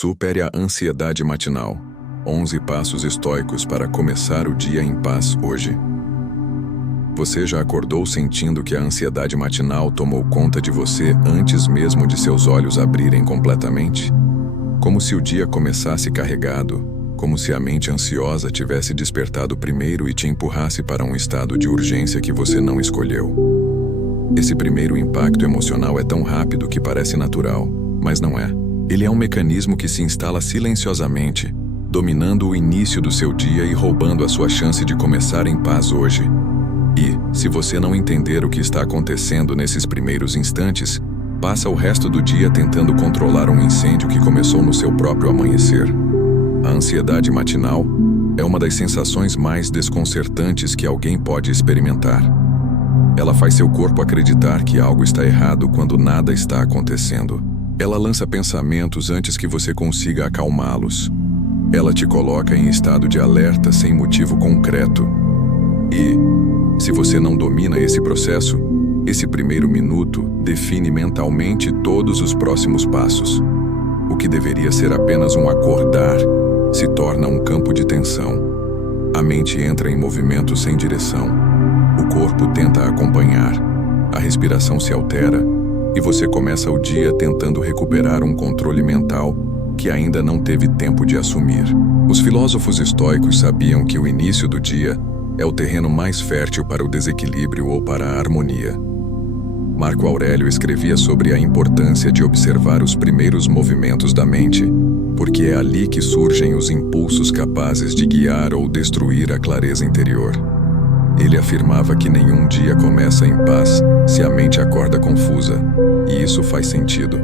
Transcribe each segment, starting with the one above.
Supere a ansiedade matinal. 11 passos estoicos para começar o dia em paz hoje. Você já acordou sentindo que a ansiedade matinal tomou conta de você antes mesmo de seus olhos abrirem completamente? Como se o dia começasse carregado, como se a mente ansiosa tivesse despertado primeiro e te empurrasse para um estado de urgência que você não escolheu. Esse primeiro impacto emocional é tão rápido que parece natural, mas não é. Ele é um mecanismo que se instala silenciosamente, dominando o início do seu dia e roubando a sua chance de começar em paz hoje. E, se você não entender o que está acontecendo nesses primeiros instantes, passa o resto do dia tentando controlar um incêndio que começou no seu próprio amanhecer. A ansiedade matinal é uma das sensações mais desconcertantes que alguém pode experimentar. Ela faz seu corpo acreditar que algo está errado quando nada está acontecendo. Ela lança pensamentos antes que você consiga acalmá-los. Ela te coloca em estado de alerta sem motivo concreto. E, se você não domina esse processo, esse primeiro minuto define mentalmente todos os próximos passos. O que deveria ser apenas um acordar se torna um campo de tensão. A mente entra em movimento sem direção. O corpo tenta acompanhar. A respiração se altera. E você começa o dia tentando recuperar um controle mental que ainda não teve tempo de assumir. Os filósofos estoicos sabiam que o início do dia é o terreno mais fértil para o desequilíbrio ou para a harmonia. Marco Aurélio escrevia sobre a importância de observar os primeiros movimentos da mente, porque é ali que surgem os impulsos capazes de guiar ou destruir a clareza interior. Ele afirmava que nenhum dia começa em paz se a mente acorda confusa, e isso faz sentido.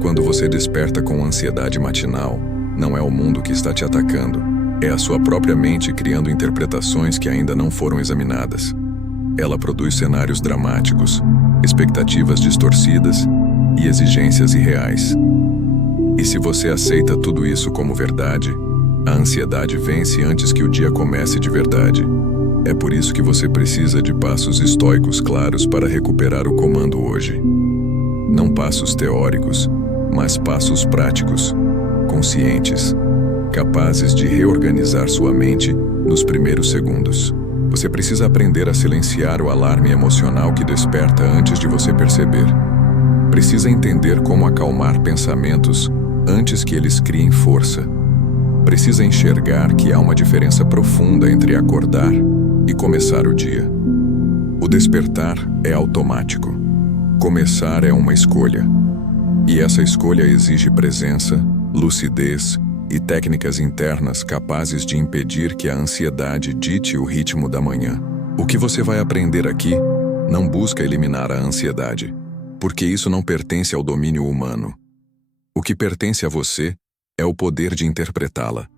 Quando você desperta com ansiedade matinal, não é o mundo que está te atacando, é a sua própria mente criando interpretações que ainda não foram examinadas. Ela produz cenários dramáticos, expectativas distorcidas e exigências irreais. E se você aceita tudo isso como verdade, a ansiedade vence antes que o dia comece de verdade. É por isso que você precisa de passos estoicos claros para recuperar o comando hoje. Não passos teóricos, mas passos práticos, conscientes, capazes de reorganizar sua mente nos primeiros segundos. Você precisa aprender a silenciar o alarme emocional que desperta antes de você perceber. Precisa entender como acalmar pensamentos antes que eles criem força. Precisa enxergar que há uma diferença profunda entre acordar e começar o dia. O despertar é automático. Começar é uma escolha. E essa escolha exige presença, lucidez e técnicas internas capazes de impedir que a ansiedade dite o ritmo da manhã. O que você vai aprender aqui não busca eliminar a ansiedade, porque isso não pertence ao domínio humano. O que pertence a você é o poder de interpretá-la.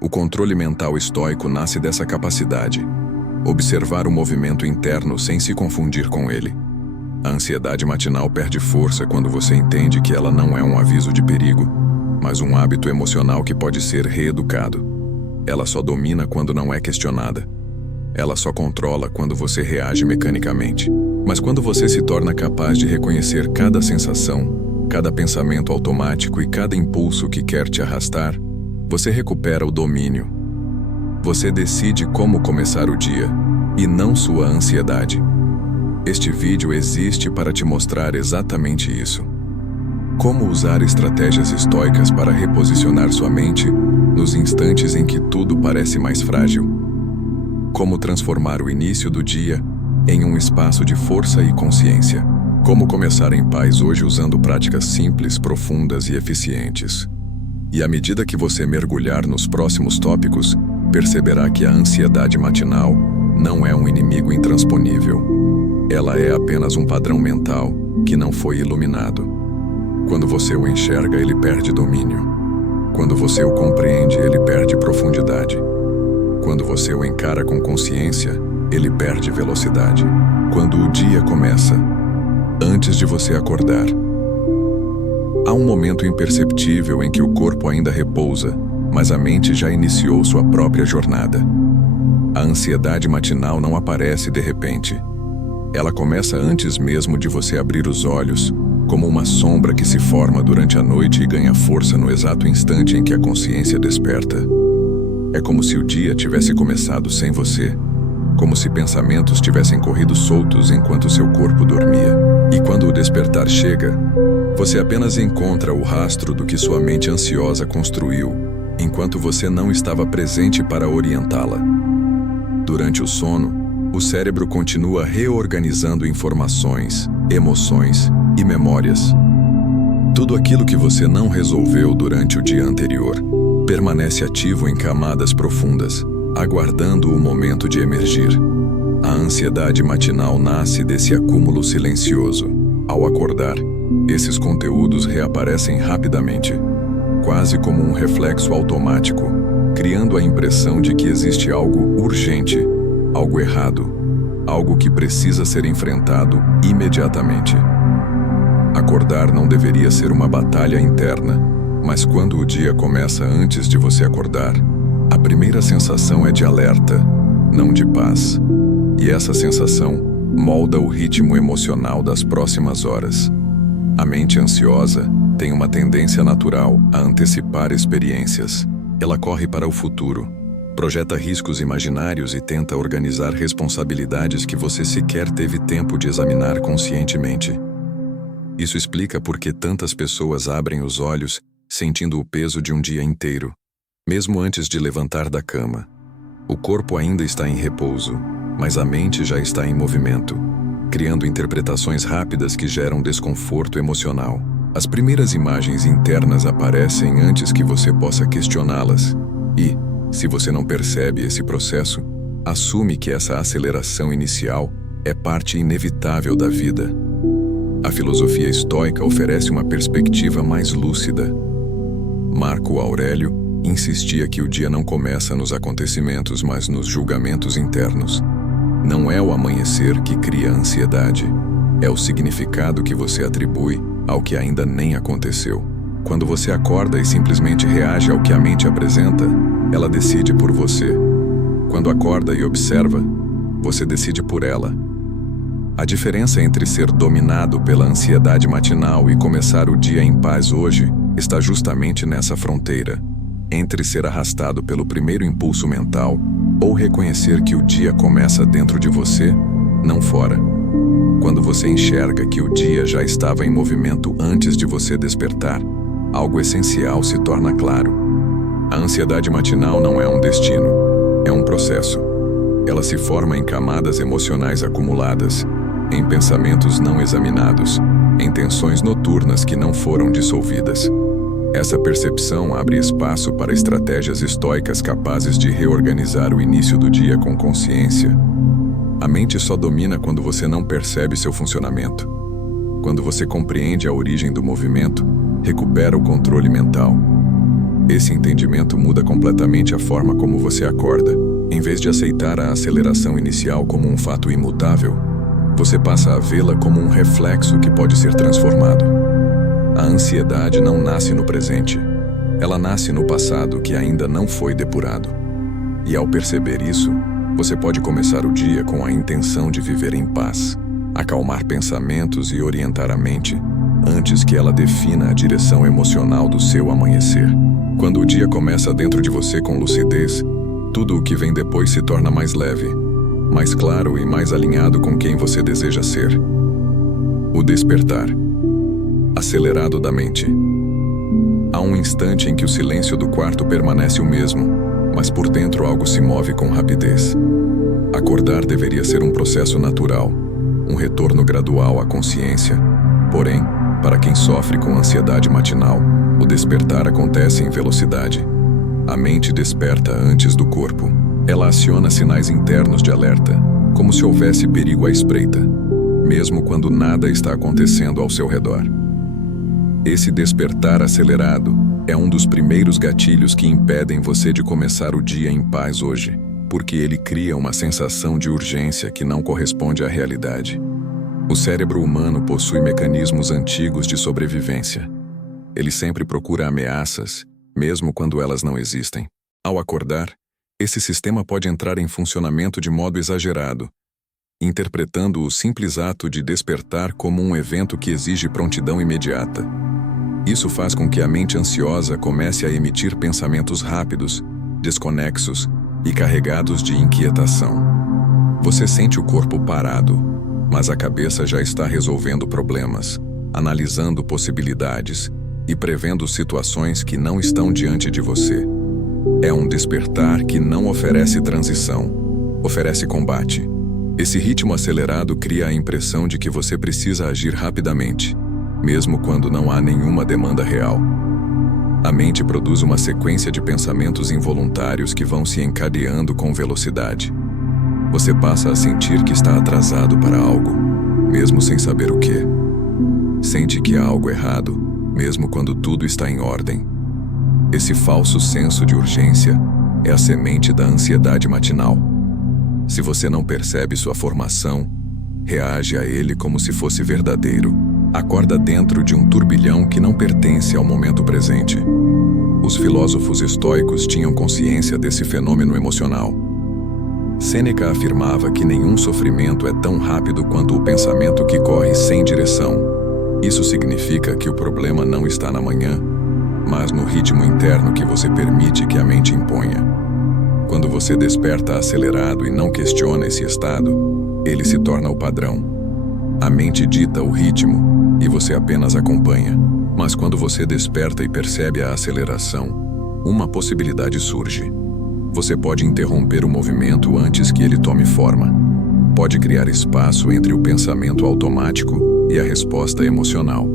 O controle mental estoico nasce dessa capacidade: observar o movimento interno sem se confundir com ele. A ansiedade matinal perde força quando você entende que ela não é um aviso de perigo, mas um hábito emocional que pode ser reeducado. Ela só domina quando não é questionada. Ela só controla quando você reage mecanicamente. Mas quando você se torna capaz de reconhecer cada sensação, cada pensamento automático e cada impulso que quer te arrastar, você recupera o domínio. Você decide como começar o dia, e não sua ansiedade. Este vídeo existe para te mostrar exatamente isso. Como usar estratégias estoicas para reposicionar sua mente nos instantes em que tudo parece mais frágil. Como transformar o início do dia em um espaço de força e consciência. Como começar em paz hoje usando práticas simples, profundas e eficientes. E à medida que você mergulhar nos próximos tópicos, perceberá que a ansiedade matinal não é um inimigo intransponível. Ela é apenas um padrão mental que não foi iluminado. Quando você o enxerga, ele perde domínio. Quando você o compreende, ele perde profundidade. Quando você o encara com consciência, ele perde velocidade. Quando o dia começa, antes de você acordar, há um momento imperceptível em que o corpo ainda repousa, mas a mente já iniciou sua própria jornada. A ansiedade matinal não aparece de repente. Ela começa antes mesmo de você abrir os olhos, como uma sombra que se forma durante a noite e ganha força no exato instante em que a consciência desperta. É como se o dia tivesse começado sem você, como se pensamentos tivessem corrido soltos enquanto seu corpo dormia. E quando o despertar chega, você apenas encontra o rastro do que sua mente ansiosa construiu, enquanto você não estava presente para orientá-la. Durante o sono, o cérebro continua reorganizando informações, emoções e memórias. Tudo aquilo que você não resolveu durante o dia anterior permanece ativo em camadas profundas, aguardando o momento de emergir. A ansiedade matinal nasce desse acúmulo silencioso. Ao acordar, esses conteúdos reaparecem rapidamente, quase como um reflexo automático, criando a impressão de que existe algo urgente, algo errado, algo que precisa ser enfrentado imediatamente. Acordar não deveria ser uma batalha interna, mas quando o dia começa antes de você acordar, a primeira sensação é de alerta, não de paz. E essa sensação molda o ritmo emocional das próximas horas. A mente ansiosa tem uma tendência natural a antecipar experiências. Ela corre para o futuro, projeta riscos imaginários e tenta organizar responsabilidades que você sequer teve tempo de examinar conscientemente. Isso explica por que tantas pessoas abrem os olhos sentindo o peso de um dia inteiro, mesmo antes de levantar da cama. O corpo ainda está em repouso, mas a mente já está em movimento, criando interpretações rápidas que geram desconforto emocional. As primeiras imagens internas aparecem antes que você possa questioná-las. E, se você não percebe esse processo, assume que essa aceleração inicial é parte inevitável da vida. A filosofia estoica oferece uma perspectiva mais lúcida. Marco Aurélio insistia que o dia não começa nos acontecimentos, mas nos julgamentos internos. Não é o amanhecer que cria a ansiedade, é o significado que você atribui ao que ainda nem aconteceu. Quando você acorda e simplesmente reage ao que a mente apresenta, ela decide por você. Quando acorda e observa, você decide por ela. A diferença entre ser dominado pela ansiedade matinal e começar o dia em paz hoje está justamente nessa fronteira, entre ser arrastado pelo primeiro impulso mental ou reconhecer que o dia começa dentro de você, não fora. Quando você enxerga que o dia já estava em movimento antes de você despertar, algo essencial se torna claro. A ansiedade matinal não é um destino, é um processo. Ela se forma em camadas emocionais acumuladas, em pensamentos não examinados, em tensões noturnas que não foram dissolvidas. Essa percepção abre espaço para estratégias estoicas capazes de reorganizar o início do dia com consciência. A mente só domina quando você não percebe seu funcionamento. Quando você compreende a origem do movimento, recupera o controle mental. Esse entendimento muda completamente a forma como você acorda. Em vez de aceitar a aceleração inicial como um fato imutável, você passa a vê-la como um reflexo que pode ser transformado. A ansiedade não nasce no presente. Ela nasce no passado que ainda não foi depurado. E ao perceber isso, você pode começar o dia com a intenção de viver em paz, acalmar pensamentos e orientar a mente antes que ela defina a direção emocional do seu amanhecer. Quando o dia começa dentro de você com lucidez, tudo o que vem depois se torna mais leve, mais claro e mais alinhado com quem você deseja ser. O despertar acelerado da mente. Há um instante em que o silêncio do quarto permanece o mesmo, mas por dentro algo se move com rapidez. Acordar deveria ser um processo natural, um retorno gradual à consciência. Porém, para quem sofre com ansiedade matinal, o despertar acontece em velocidade. A mente desperta antes do corpo. Ela aciona sinais internos de alerta, como se houvesse perigo à espreita, mesmo quando nada está acontecendo ao seu redor. Esse despertar acelerado é um dos primeiros gatilhos que impedem você de começar o dia em paz hoje, porque ele cria uma sensação de urgência que não corresponde à realidade. O cérebro humano possui mecanismos antigos de sobrevivência. Ele sempre procura ameaças, mesmo quando elas não existem. Ao acordar, esse sistema pode entrar em funcionamento de modo exagerado, interpretando o simples ato de despertar como um evento que exige prontidão imediata. Isso faz com que a mente ansiosa comece a emitir pensamentos rápidos, desconexos e carregados de inquietação. Você sente o corpo parado, mas a cabeça já está resolvendo problemas, analisando possibilidades e prevendo situações que não estão diante de você. É um despertar que não oferece transição, oferece combate. Esse ritmo acelerado cria a impressão de que você precisa agir rapidamente, mesmo quando não há nenhuma demanda real. A mente produz uma sequência de pensamentos involuntários que vão se encadeando com velocidade. Você passa a sentir que está atrasado para algo, mesmo sem saber o que. Sente que há algo errado, mesmo quando tudo está em ordem. Esse falso senso de urgência é a semente da ansiedade matinal. Se você não percebe sua formação, reage a ele como se fosse verdadeiro. Acorda dentro de um turbilhão que não pertence ao momento presente. Os filósofos estoicos tinham consciência desse fenômeno emocional. Sêneca afirmava que nenhum sofrimento é tão rápido quanto o pensamento que corre sem direção. Isso significa que o problema não está na manhã, mas no ritmo interno que você permite que a mente imponha. Quando você desperta acelerado e não questiona esse estado, ele se torna o padrão. A mente dita o ritmo e você apenas acompanha. Mas quando você desperta e percebe a aceleração, uma possibilidade surge. Você pode interromper o movimento antes que ele tome forma. Pode criar espaço entre o pensamento automático e a resposta emocional.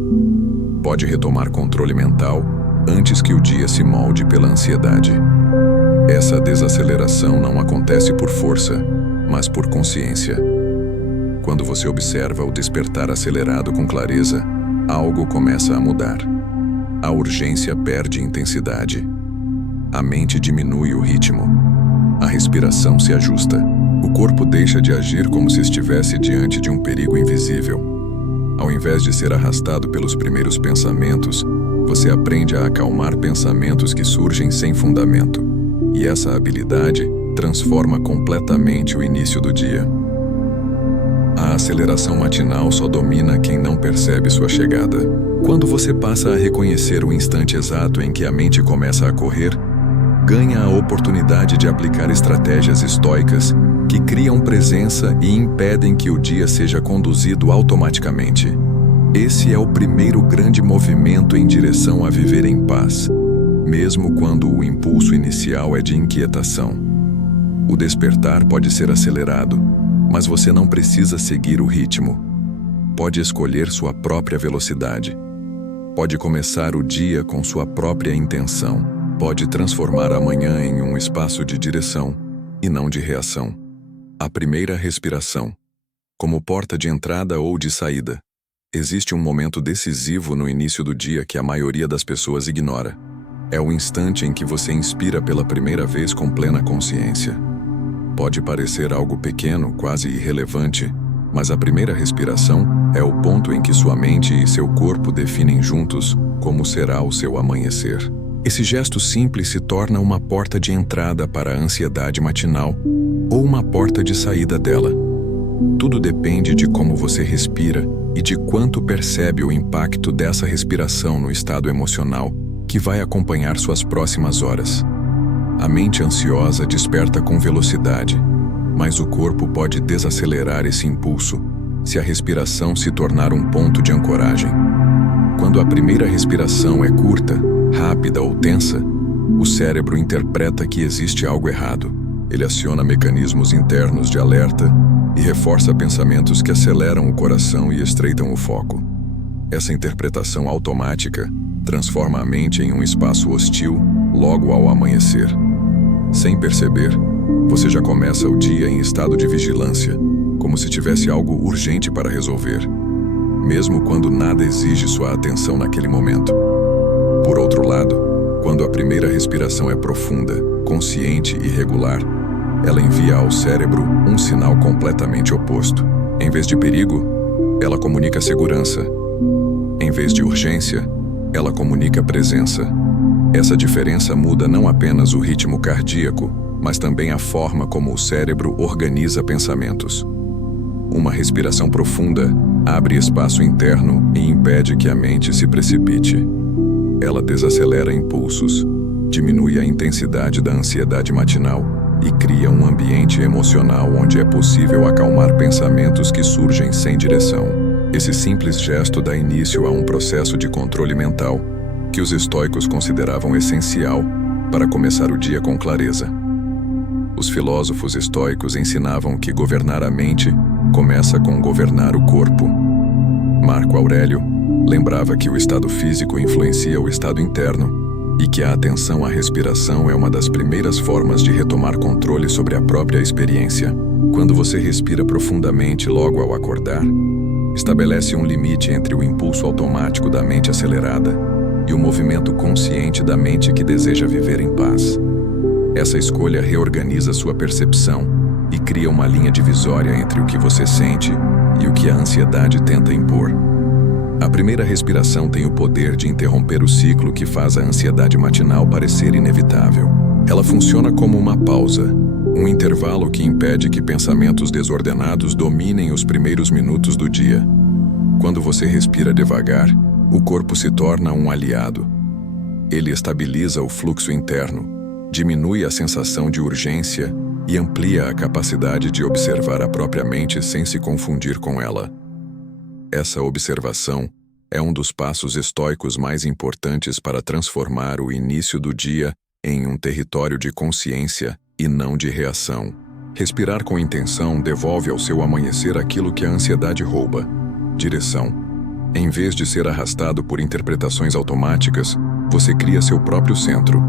Pode retomar controle mental antes que o dia se molde pela ansiedade. Essa desaceleração não acontece por força, mas por consciência. Quando você observa o despertar acelerado com clareza, algo começa a mudar. A urgência perde intensidade. A mente diminui o ritmo. A respiração se ajusta. O corpo deixa de agir como se estivesse diante de um perigo invisível. Ao invés de ser arrastado pelos primeiros pensamentos, você aprende a acalmar pensamentos que surgem sem fundamento. E essa habilidade transforma completamente o início do dia. A aceleração matinal só domina quem não percebe sua chegada. Quando você passa a reconhecer o instante exato em que a mente começa a correr, ganha a oportunidade de aplicar estratégias estoicas que criam presença e impedem que o dia seja conduzido automaticamente. Esse é o primeiro grande movimento em direção a viver em paz, mesmo quando o impulso inicial é de inquietação. O despertar pode ser acelerado, mas você não precisa seguir o ritmo. Pode escolher sua própria velocidade. Pode começar o dia com sua própria intenção. Pode transformar a manhã em um espaço de direção e não de reação. A primeira respiração, como porta de entrada ou de saída. Existe um momento decisivo no início do dia que a maioria das pessoas ignora. É o instante em que você inspira pela primeira vez com plena consciência. Pode parecer algo pequeno, quase irrelevante, mas a primeira respiração é o ponto em que sua mente e seu corpo definem juntos como será o seu amanhecer. Esse gesto simples se torna uma porta de entrada para a ansiedade matinal ou uma porta de saída dela. Tudo depende de como você respira e de quanto percebe o impacto dessa respiração no estado emocional que vai acompanhar suas próximas horas. A mente ansiosa desperta com velocidade, mas o corpo pode desacelerar esse impulso se a respiração se tornar um ponto de ancoragem. Quando a primeira respiração é curta, rápida ou tensa, o cérebro interpreta que existe algo errado. Ele aciona mecanismos internos de alerta e reforça pensamentos que aceleram o coração e estreitam o foco. Essa interpretação automática transforma a mente em um espaço hostil logo ao amanhecer. Sem perceber, você já começa o dia em estado de vigilância, como se tivesse algo urgente para resolver, mesmo quando nada exige sua atenção naquele momento. Por outro lado, quando a primeira respiração é profunda, consciente e regular, ela envia ao cérebro um sinal completamente oposto. Em vez de perigo, ela comunica segurança. Em vez de urgência, ela comunica presença. Essa diferença muda não apenas o ritmo cardíaco, mas também a forma como o cérebro organiza pensamentos. Uma respiração profunda abre espaço interno e impede que a mente se precipite. Ela desacelera impulsos, diminui a intensidade da ansiedade matinal e cria um ambiente emocional onde é possível acalmar pensamentos que surgem sem direção. Esse simples gesto dá início a um processo de controle mental que os estoicos consideravam essencial para começar o dia com clareza. Os filósofos estoicos ensinavam que governar a mente começa com governar o corpo. Marco Aurélio lembrava que o estado físico influencia o estado interno e que a atenção à respiração é uma das primeiras formas de retomar controle sobre a própria experiência. Quando você respira profundamente logo ao acordar, estabelece um limite entre o impulso automático da mente acelerada e o movimento consciente da mente que deseja viver em paz. Essa escolha reorganiza sua percepção e cria uma linha divisória entre o que você sente e o que a ansiedade tenta impor. A primeira respiração tem o poder de interromper o ciclo que faz a ansiedade matinal parecer inevitável. Ela funciona como uma pausa, um intervalo que impede que pensamentos desordenados dominem os primeiros minutos do dia. Quando você respira devagar, o corpo se torna um aliado. Ele estabiliza o fluxo interno, diminui a sensação de urgência e amplia a capacidade de observar a própria mente sem se confundir com ela. Essa observação é um dos passos estoicos mais importantes para transformar o início do dia em um território de consciência e não de reação. Respirar com intenção devolve ao seu amanhecer aquilo que a ansiedade rouba: direção. Em vez de ser arrastado por interpretações automáticas, você cria seu próprio centro.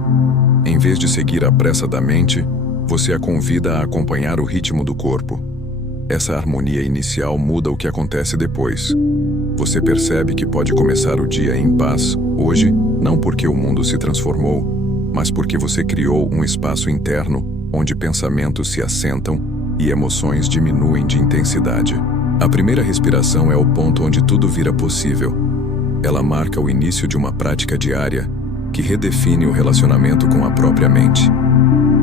Em vez de seguir a pressa da mente, você a convida a acompanhar o ritmo do corpo. Essa harmonia inicial muda o que acontece depois. Você percebe que pode começar o dia em paz hoje, não porque o mundo se transformou, mas porque você criou um espaço interno onde pensamentos se assentam e emoções diminuem de intensidade. A primeira respiração é o ponto onde tudo vira possível. Ela marca o início de uma prática diária que redefine o relacionamento com a própria mente.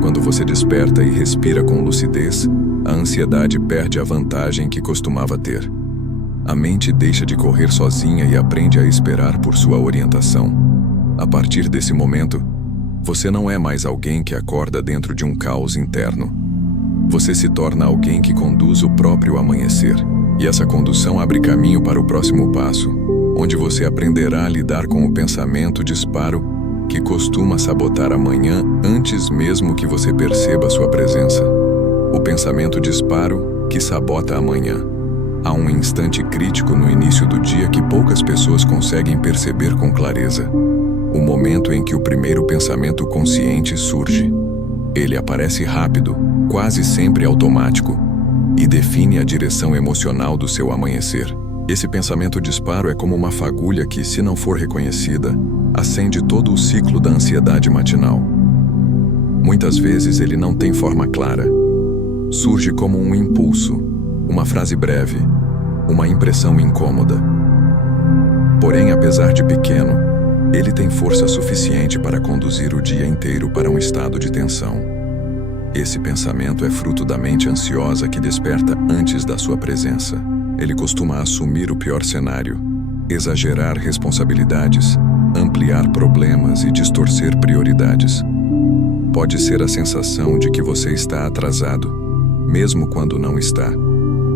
Quando você desperta e respira com lucidez, a ansiedade perde a vantagem que costumava ter. A mente deixa de correr sozinha e aprende a esperar por sua orientação. A partir desse momento, você não é mais alguém que acorda dentro de um caos interno. Você se torna alguém que conduz o próprio amanhecer. E essa condução abre caminho para o próximo passo, onde você aprenderá a lidar com o pensamento disparo que costuma sabotar a manhã antes mesmo que você perceba sua presença. O pensamento disparo que sabota a manhã. Há um instante crítico no início do dia que poucas pessoas conseguem perceber com clareza. O momento em que o primeiro pensamento consciente surge. Ele aparece rápido, quase sempre automático, e define a direção emocional do seu amanhecer. Esse pensamento disparo é como uma fagulha que, se não for reconhecida, acende todo o ciclo da ansiedade matinal. Muitas vezes ele não tem forma clara. Surge como um impulso, uma frase breve, uma impressão incômoda. Porém, apesar de pequeno, ele tem força suficiente para conduzir o dia inteiro para um estado de tensão. Esse pensamento é fruto da mente ansiosa que desperta antes da sua presença. Ele costuma assumir o pior cenário, exagerar responsabilidades, ampliar problemas e distorcer prioridades. Pode ser a sensação de que você está atrasado, mesmo quando não está.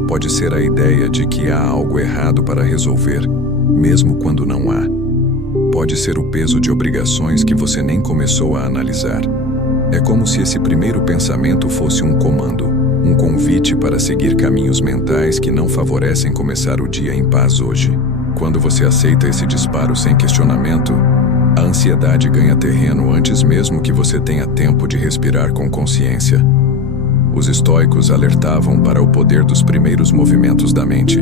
Pode ser a ideia de que há algo errado para resolver, mesmo quando não há. Pode ser o peso de obrigações que você nem começou a analisar. É como se esse primeiro pensamento fosse um comando, um convite para seguir caminhos mentais que não favorecem começar o dia em paz hoje. Quando você aceita esse disparo sem questionamento, a ansiedade ganha terreno antes mesmo que você tenha tempo de respirar com consciência. Os estoicos alertavam para o poder dos primeiros movimentos da mente.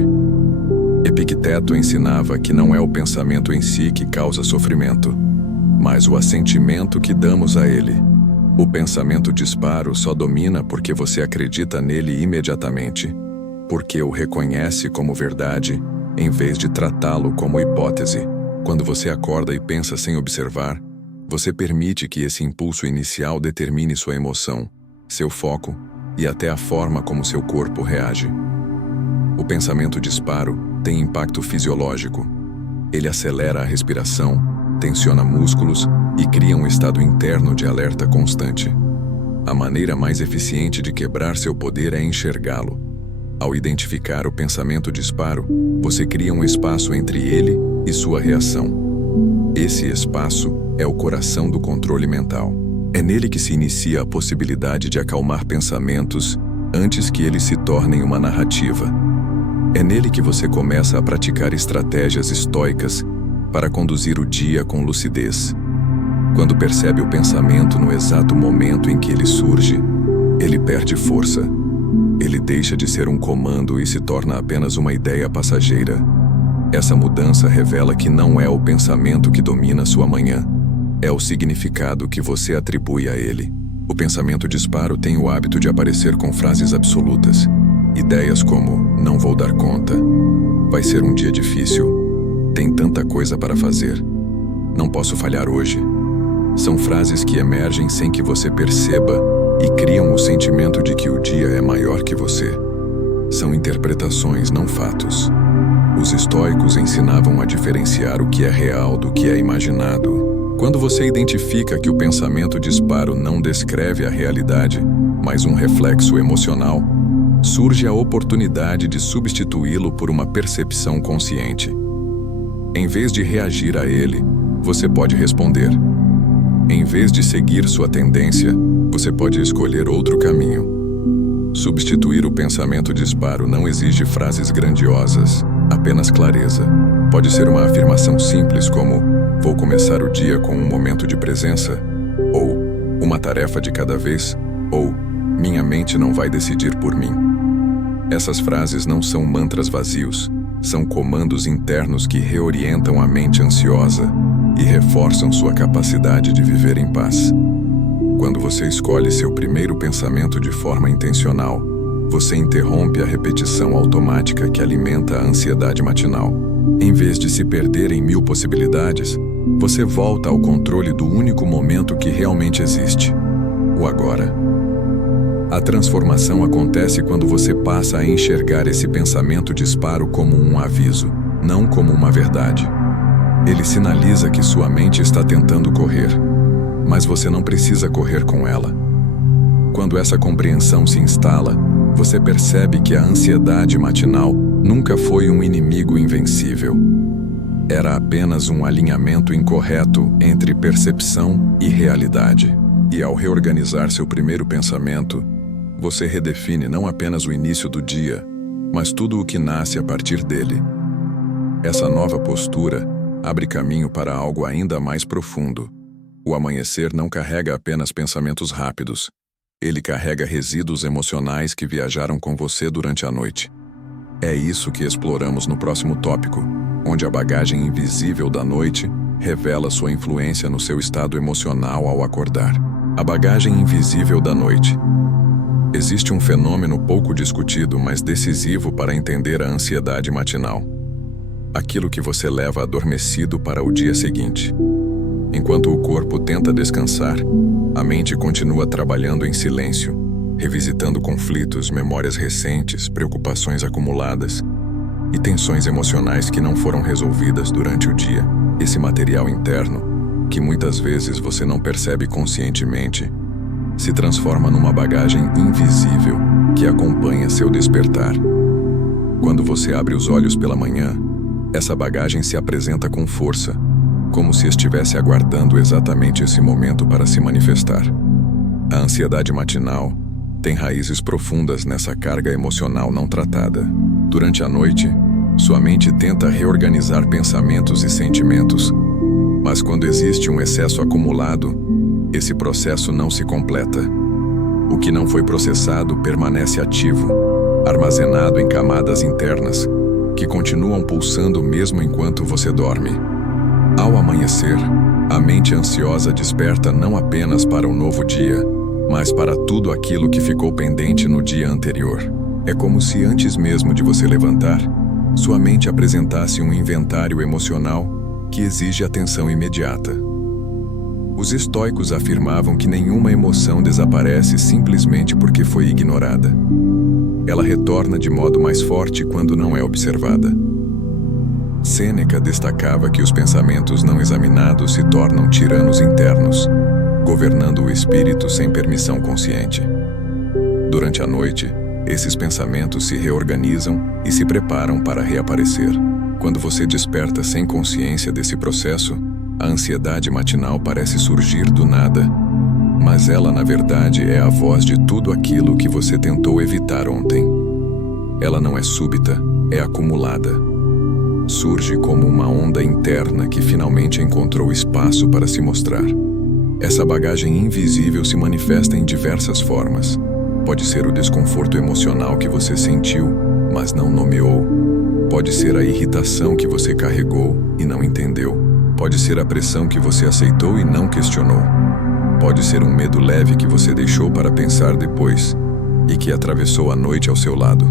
Epicteto ensinava que não é o pensamento em si que causa sofrimento, mas o assentimento que damos a ele. O pensamento disparo só domina porque você acredita nele imediatamente, porque o reconhece como verdade, em vez de tratá-lo como hipótese. Quando você acorda e pensa sem observar, você permite que esse impulso inicial determine sua emoção, seu foco e até a forma como seu corpo reage. O pensamento disparo tem impacto fisiológico. Ele acelera a respiração, tensiona músculos e cria um estado interno de alerta constante. A maneira mais eficiente de quebrar seu poder é enxergá-lo. Ao identificar o pensamento disparo, você cria um espaço entre ele e sua reação. Esse espaço é o coração do controle mental. É nele que se inicia a possibilidade de acalmar pensamentos antes que eles se tornem uma narrativa. É nele que você começa a praticar estratégias estoicas para conduzir o dia com lucidez. Quando percebe o pensamento no exato momento em que ele surge, ele perde força. Ele deixa de ser um comando e se torna apenas uma ideia passageira. Essa mudança revela que não é o pensamento que domina sua manhã, é o significado que você atribui a ele. O pensamento disparo tem o hábito de aparecer com frases absolutas. Ideias como, não vou dar conta, vai ser um dia difícil, tem tanta coisa para fazer, não posso falhar hoje. São frases que emergem sem que você perceba e criam o sentimento de que o dia é maior que você. São interpretações, não fatos. Os estoicos ensinavam a diferenciar o que é real do que é imaginado. Quando você identifica que o pensamento disparo não descreve a realidade, mas um reflexo emocional, surge a oportunidade de substituí-lo por uma percepção consciente. Em vez de reagir a ele, você pode responder. Em vez de seguir sua tendência, você pode escolher outro caminho. Substituir o pensamento disparo não exige frases grandiosas, apenas clareza. Pode ser uma afirmação simples como vou começar o dia com um momento de presença, ou uma tarefa de cada vez, ou minha mente não vai decidir por mim. Essas frases não são mantras vazios, são comandos internos que reorientam a mente ansiosa e reforçam sua capacidade de viver em paz. Quando você escolhe seu primeiro pensamento de forma intencional, você interrompe a repetição automática que alimenta a ansiedade matinal. Em vez de se perder em 1000 possibilidades, você volta ao controle do único momento que realmente existe, o agora. A transformação acontece quando você passa a enxergar esse pensamento disparo como um aviso, não como uma verdade. Ele sinaliza que sua mente está tentando correr, mas você não precisa correr com ela. Quando essa compreensão se instala, você percebe que a ansiedade matinal nunca foi um inimigo invencível. Era apenas um alinhamento incorreto entre percepção e realidade. E ao reorganizar seu primeiro pensamento, você redefine não apenas o início do dia, mas tudo o que nasce a partir dele. Essa nova postura abre caminho para algo ainda mais profundo. O amanhecer não carrega apenas pensamentos rápidos. Ele carrega resíduos emocionais que viajaram com você durante a noite. É isso que exploramos no próximo tópico, onde a bagagem invisível da noite revela sua influência no seu estado emocional ao acordar. A bagagem invisível da noite. Existe um fenômeno pouco discutido, mas decisivo para entender a ansiedade matinal. Aquilo que você leva adormecido para o dia seguinte. Enquanto o corpo tenta descansar, a mente continua trabalhando em silêncio, revisitando conflitos, memórias recentes, preocupações acumuladas e tensões emocionais que não foram resolvidas durante o dia. Esse material interno, que muitas vezes você não percebe conscientemente, se transforma numa bagagem invisível que acompanha seu despertar. Quando você abre os olhos pela manhã, essa bagagem se apresenta com força, como se estivesse aguardando exatamente esse momento para se manifestar. A ansiedade matinal tem raízes profundas nessa carga emocional não tratada. Durante a noite, sua mente tenta reorganizar pensamentos e sentimentos, mas quando existe um excesso acumulado, esse processo não se completa. O que não foi processado permanece ativo, armazenado em camadas internas, que continuam pulsando mesmo enquanto você dorme. Ao amanhecer, a mente ansiosa desperta não apenas para um novo dia, mas para tudo aquilo que ficou pendente no dia anterior. É como se antes mesmo de você levantar, sua mente apresentasse um inventário emocional que exige atenção imediata. Os estoicos afirmavam que nenhuma emoção desaparece simplesmente porque foi ignorada. ela retorna de modo mais forte quando não é observada. Sêneca destacava que os pensamentos não examinados se tornam tiranos internos, governando o espírito sem permissão consciente. Durante a noite, esses pensamentos se reorganizam e se preparam para reaparecer. Quando você desperta sem consciência desse processo, a ansiedade matinal parece surgir do nada, mas ela, na verdade, é a voz de tudo aquilo que você tentou evitar ontem. Ela não é súbita, é acumulada. Surge como uma onda interna que finalmente encontrou espaço para se mostrar. Essa bagagem invisível se manifesta em diversas formas. Pode ser o desconforto emocional que você sentiu, mas não nomeou. Pode ser a irritação que você carregou e não entendeu. Pode ser a pressão que você aceitou e não questionou. Pode ser um medo leve que você deixou para pensar depois e que atravessou a noite ao seu lado.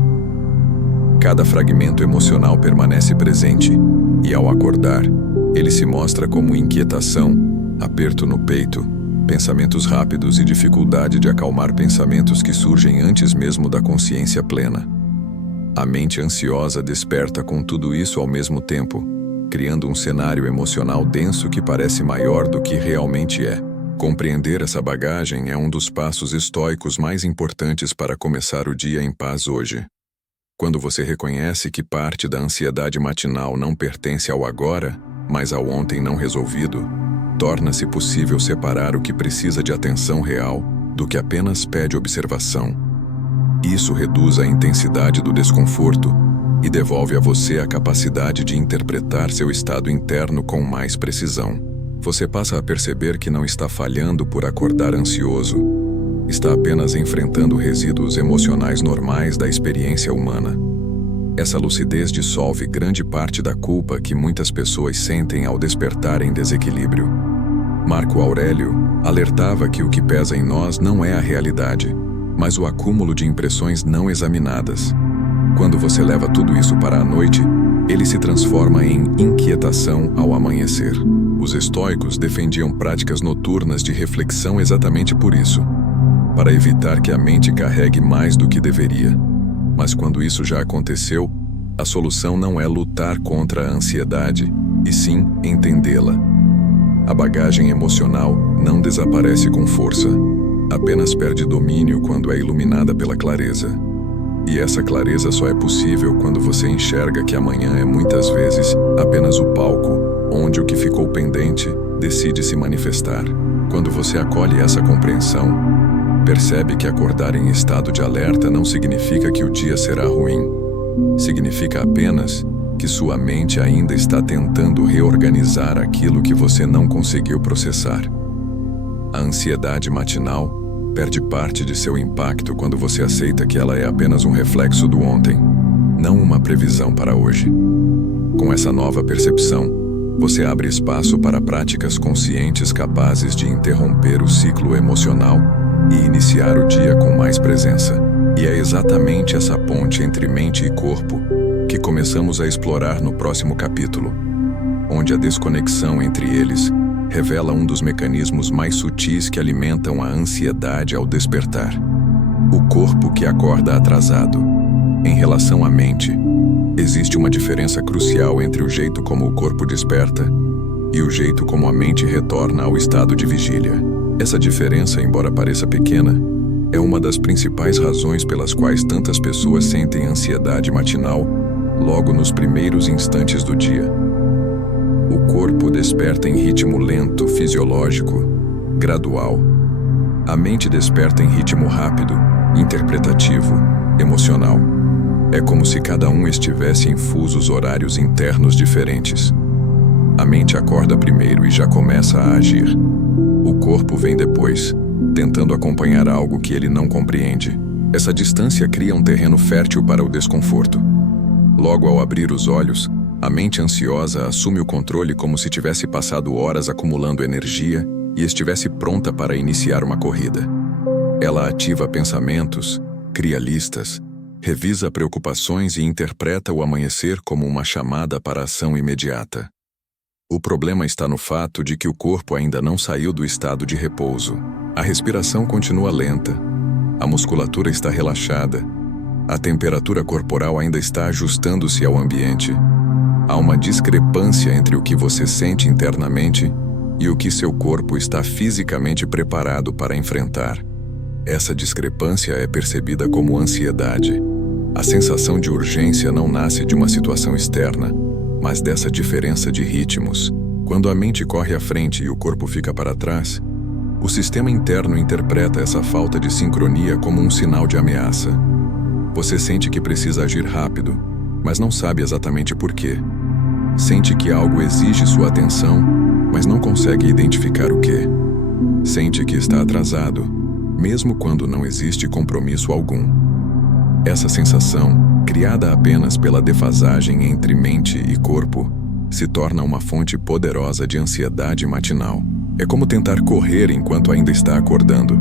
Cada fragmento emocional permanece presente e, ao acordar, ele se mostra como inquietação, aperto no peito, pensamentos rápidos e dificuldade de acalmar pensamentos que surgem antes mesmo da consciência plena. A mente ansiosa desperta com tudo isso ao mesmo tempo, criando um cenário emocional denso que parece maior do que realmente é. Compreender essa bagagem é um dos passos estoicos mais importantes para começar o dia em paz hoje. Quando você reconhece que parte da ansiedade matinal não pertence ao agora, mas ao ontem não resolvido, torna-se possível separar o que precisa de atenção real do que apenas pede observação. Isso reduz a intensidade do desconforto e devolve a você a capacidade de interpretar seu estado interno com mais precisão. Você passa a perceber que não está falhando por acordar ansioso. Está apenas enfrentando resíduos emocionais normais da experiência humana. Essa lucidez dissolve grande parte da culpa que muitas pessoas sentem ao despertar em desequilíbrio. Marco Aurélio alertava que o que pesa em nós não é a realidade, mas o acúmulo de impressões não examinadas. Quando você leva tudo isso para a noite, ele se transforma em inquietação ao amanhecer. Os estoicos defendiam práticas noturnas de reflexão exatamente por isso, para evitar que a mente carregue mais do que deveria. Mas quando isso já aconteceu, a solução não é lutar contra a ansiedade, e sim entendê-la. A bagagem emocional não desaparece com força, apenas perde domínio quando é iluminada pela clareza. E essa clareza só é possível quando você enxerga que amanhã é muitas vezes apenas o palco, onde o que ficou pendente decide se manifestar. Quando você acolhe essa compreensão, percebe que acordar em estado de alerta não significa que o dia será ruim. Significa apenas que sua mente ainda está tentando reorganizar aquilo que você não conseguiu processar. A ansiedade matinal perde parte de seu impacto quando você aceita que ela é apenas um reflexo do ontem, não uma previsão para hoje. Com essa nova percepção, você abre espaço para práticas conscientes capazes de interromper o ciclo emocional e iniciar o dia com mais presença. E é exatamente essa ponte entre mente e corpo que começamos a explorar no próximo capítulo, onde a desconexão entre eles revela um dos mecanismos mais sutis que alimentam a ansiedade ao despertar. O corpo que acorda atrasado. Em relação à mente, existe uma diferença crucial entre o jeito como o corpo desperta e o jeito como a mente retorna ao estado de vigília. Essa diferença, embora pareça pequena, é uma das principais razões pelas quais tantas pessoas sentem ansiedade matinal logo nos primeiros instantes do dia. O corpo desperta em ritmo lento, fisiológico, gradual. A mente desperta em ritmo rápido, interpretativo, emocional. É como se cada um estivesse em fusos horários internos diferentes. A mente acorda primeiro e já começa a agir. O corpo vem depois, tentando acompanhar algo que ele não compreende. Essa distância cria um terreno fértil para o desconforto. Logo ao abrir os olhos, a mente ansiosa assume o controle como se tivesse passado horas acumulando energia e estivesse pronta para iniciar uma corrida. Ela ativa pensamentos, cria listas, revisa preocupações e interpreta o amanhecer como uma chamada para ação imediata. O problema está no fato de que o corpo ainda não saiu do estado de repouso. A respiração continua lenta, a musculatura está relaxada A temperatura corporal ainda está ajustando-se ao ambiente. Há uma discrepância entre o que você sente internamente e o que seu corpo está fisicamente preparado para enfrentar. Essa discrepância é percebida como ansiedade. A sensação de urgência não nasce de uma situação externa, mas dessa diferença de ritmos. Quando a mente corre à frente e o corpo fica para trás, o sistema interno interpreta essa falta de sincronia como um sinal de ameaça. Você sente que precisa agir rápido, mas não sabe exatamente por quê. Sente que algo exige sua atenção, mas não consegue identificar o quê. Sente que está atrasado, mesmo quando não existe compromisso algum. Essa sensação, criada apenas pela defasagem entre mente e corpo, se torna uma fonte poderosa de ansiedade matinal. É como tentar correr enquanto ainda está acordando.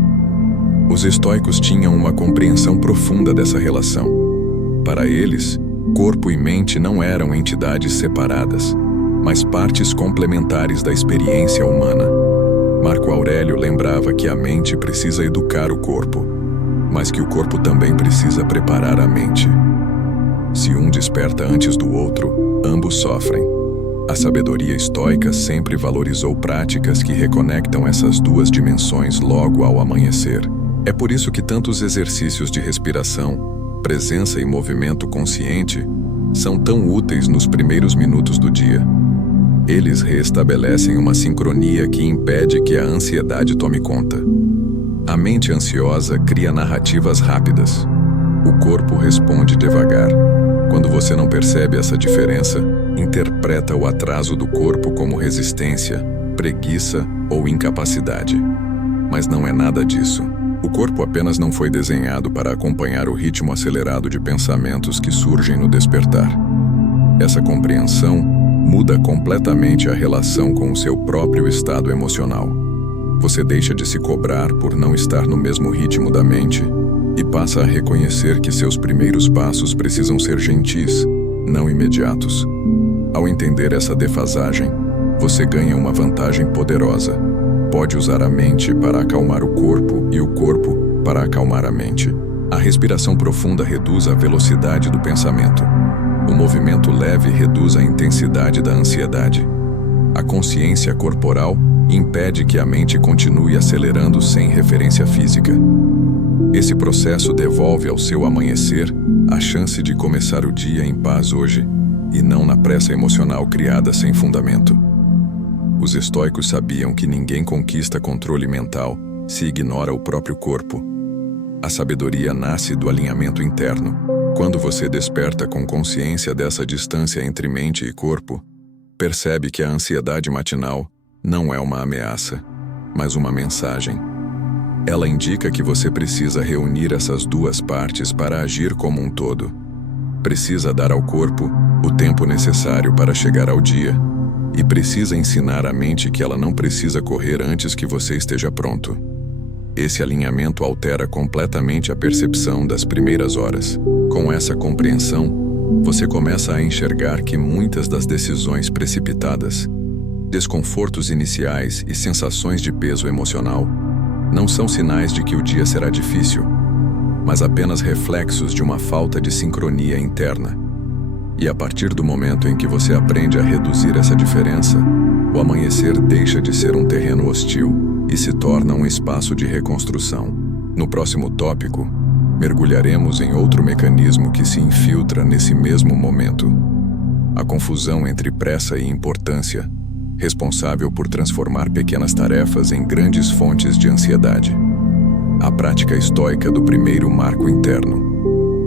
Os estoicos tinham uma compreensão profunda dessa relação. Para eles, corpo e mente não eram entidades separadas, mas partes complementares da experiência humana. Marco Aurélio lembrava que a mente precisa educar o corpo, mas que o corpo também precisa preparar a mente. Se um desperta antes do outro, ambos sofrem. A sabedoria estoica sempre valorizou práticas que reconectam essas duas dimensões logo ao amanhecer. É por isso que tantos exercícios de respiração, presença e movimento consciente são tão úteis nos primeiros minutos do dia. Eles reestabelecem uma sincronia que impede que a ansiedade tome conta. A mente ansiosa cria narrativas rápidas. O corpo responde devagar. Quando você não percebe essa diferença, interpreta o atraso do corpo como resistência, preguiça ou incapacidade. Mas não é nada disso. O corpo apenas não foi desenhado para acompanhar o ritmo acelerado de pensamentos que surgem no despertar. Essa compreensão muda completamente a relação com o seu próprio estado emocional. Você deixa de se cobrar por não estar no mesmo ritmo da mente e passa a reconhecer que seus primeiros passos precisam ser gentis, não imediatos. Ao entender essa defasagem, você ganha uma vantagem poderosa. Pode usar a mente para acalmar o corpo e o corpo para acalmar a mente. A respiração profunda reduz a velocidade do pensamento. O movimento leve reduz a intensidade da ansiedade. A consciência corporal impede que a mente continue acelerando sem referência física. Esse processo devolve ao seu amanhecer a chance de começar o dia em paz hoje, e não na pressa emocional criada sem fundamento. Os estoicos sabiam que ninguém conquista controle mental se ignora o próprio corpo. A sabedoria nasce do alinhamento interno. Quando você desperta com consciência dessa distância entre mente e corpo, percebe que a ansiedade matinal não é uma ameaça, mas uma mensagem. Ela indica que você precisa reunir essas duas partes para agir como um todo. Precisa dar ao corpo o tempo necessário para chegar ao dia, e precisa ensinar à mente que ela não precisa correr antes que você esteja pronto. Esse alinhamento altera completamente a percepção das primeiras horas. Com essa compreensão, você começa a enxergar que muitas das decisões precipitadas, desconfortos iniciais e sensações de peso emocional não são sinais de que o dia será difícil, mas apenas reflexos de uma falta de sincronia interna. E a partir do momento em que você aprende a reduzir essa diferença, o amanhecer deixa de ser um terreno hostil e se torna um espaço de reconstrução. No próximo tópico, mergulharemos em outro mecanismo que se infiltra nesse mesmo momento: a confusão entre pressa e importância, responsável por transformar pequenas tarefas em grandes fontes de ansiedade. A prática estoica do primeiro marco interno.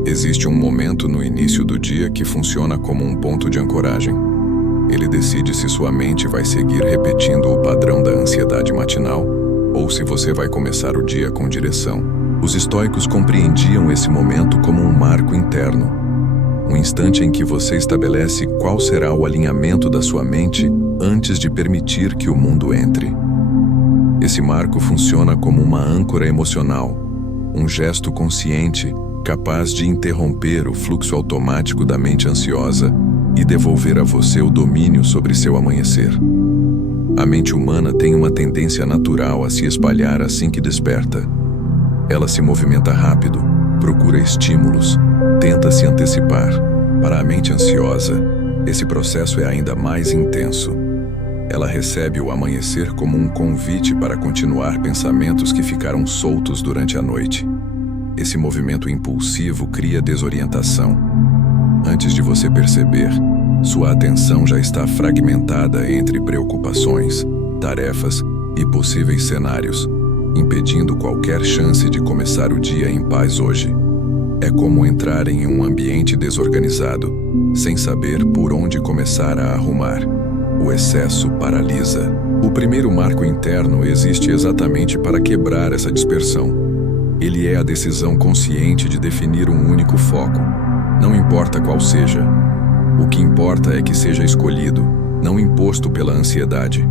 Existe um momento no início do dia que funciona como um ponto de ancoragem. Ele decide se sua mente vai seguir repetindo o padrão da ansiedade matinal ou se você vai começar o dia com direção. Os estoicos compreendiam esse momento como um marco interno, um instante em que você estabelece qual será o alinhamento da sua mente antes de permitir que o mundo entre. Esse marco funciona como uma âncora emocional, um gesto consciente capaz de interromper o fluxo automático da mente ansiosa e devolver a você o domínio sobre seu amanhecer. A mente humana tem uma tendência natural a se espalhar assim que desperta. Ela se movimenta rápido, procura estímulos, tenta se antecipar. Para a mente ansiosa, esse processo é ainda mais intenso. Ela recebe o amanhecer como um convite para continuar pensamentos que ficaram soltos durante a noite. Esse movimento impulsivo cria desorientação. Antes de você perceber, sua atenção já está fragmentada entre preocupações, tarefas e possíveis cenários, impedindo qualquer chance de começar o dia em paz hoje. É como entrar em um ambiente desorganizado, sem saber por onde começar a arrumar. O excesso paralisa. O primeiro marco interno existe exatamente para quebrar essa dispersão. Ele é a decisão consciente de definir um único foco, não importa qual seja. O que importa é que seja escolhido, não imposto pela ansiedade.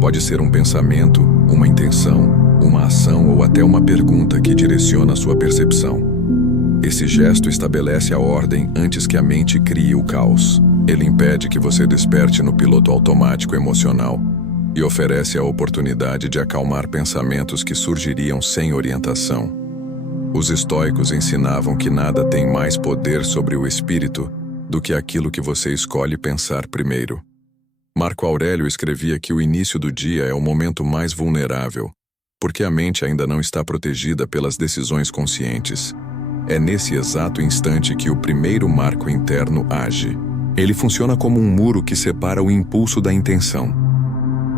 Pode ser um pensamento, uma intenção, uma ação ou até uma pergunta que direciona sua percepção. Esse gesto estabelece a ordem antes que a mente crie o caos. Ele impede que você desperte no piloto automático emocional e oferece a oportunidade de acalmar pensamentos que surgiriam sem orientação. Os estoicos ensinavam que nada tem mais poder sobre o espírito do que aquilo que você escolhe pensar primeiro. Marco Aurélio escrevia que o início do dia é o momento mais vulnerável, porque a mente ainda não está protegida pelas decisões conscientes. É nesse exato instante que o primeiro marco interno age. Ele funciona como um muro que separa o impulso da intenção.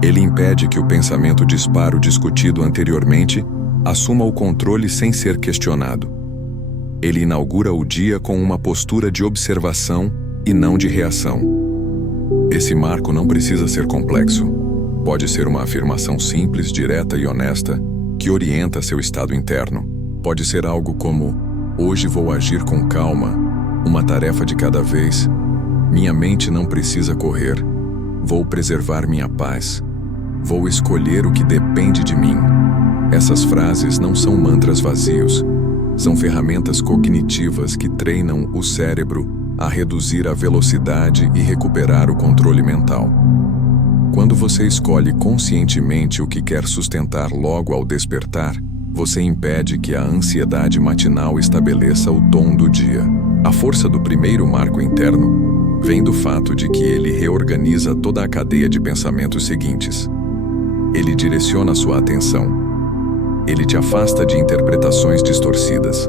Ele impede que o pensamento disparo discutido anteriormente assuma o controle sem ser questionado. Ele inaugura o dia com uma postura de observação e não de reação. Esse marco não precisa ser complexo. Pode ser uma afirmação simples, direta e honesta que orienta seu estado interno. Pode ser algo como: hoje vou agir com calma, uma tarefa de cada vez. Minha mente não precisa correr. Vou preservar minha paz. Vou escolher o que depende de mim. Essas frases não são mantras vazios. São ferramentas cognitivas que treinam o cérebro a reduzir a velocidade e recuperar o controle mental. Quando você escolhe conscientemente o que quer sustentar logo ao despertar, você impede que a ansiedade matinal estabeleça o tom do dia. A força do primeiro marco interno vem do fato de que ele reorganiza toda a cadeia de pensamentos seguintes. Ele direciona sua atenção. Ele te afasta de interpretações distorcidas.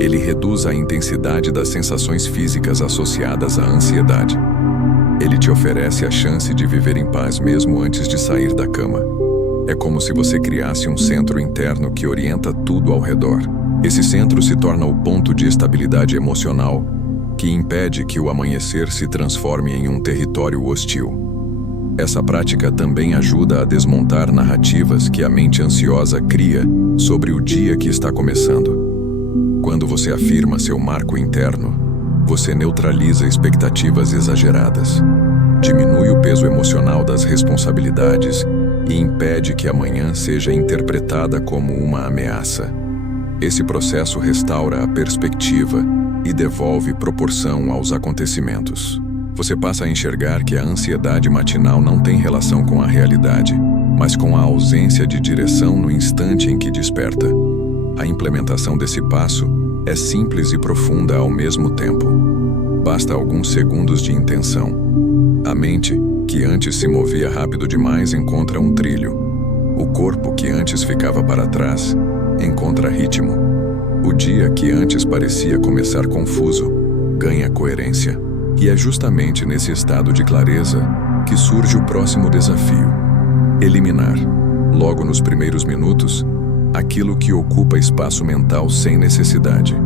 Ele reduz a intensidade das sensações físicas associadas à ansiedade. Ele te oferece a chance de viver em paz mesmo antes de sair da cama. É como se você criasse um centro interno que orienta tudo ao redor. Esse centro se torna o ponto de estabilidade emocional que impede que o amanhecer se transforme em um território hostil. Essa prática também ajuda a desmontar narrativas que a mente ansiosa cria sobre o dia que está começando. Quando você afirma seu marco interno, você neutraliza expectativas exageradas, diminui o peso emocional das responsabilidades e impede que a manhã seja interpretada como uma ameaça. Esse processo restaura a perspectiva e devolve proporção aos acontecimentos. Você passa a enxergar que a ansiedade matinal não tem relação com a realidade, mas com a ausência de direção no instante em que desperta. A implementação desse passo é simples e profunda ao mesmo tempo. Basta alguns segundos de intenção. A mente, que antes se movia rápido demais, encontra um trilho. O corpo, que antes ficava para trás, encontra ritmo. O dia, que antes parecia começar confuso, ganha coerência. E é justamente nesse estado de clareza que surge o próximo desafio: eliminar, logo nos primeiros minutos, aquilo que ocupa espaço mental sem necessidade.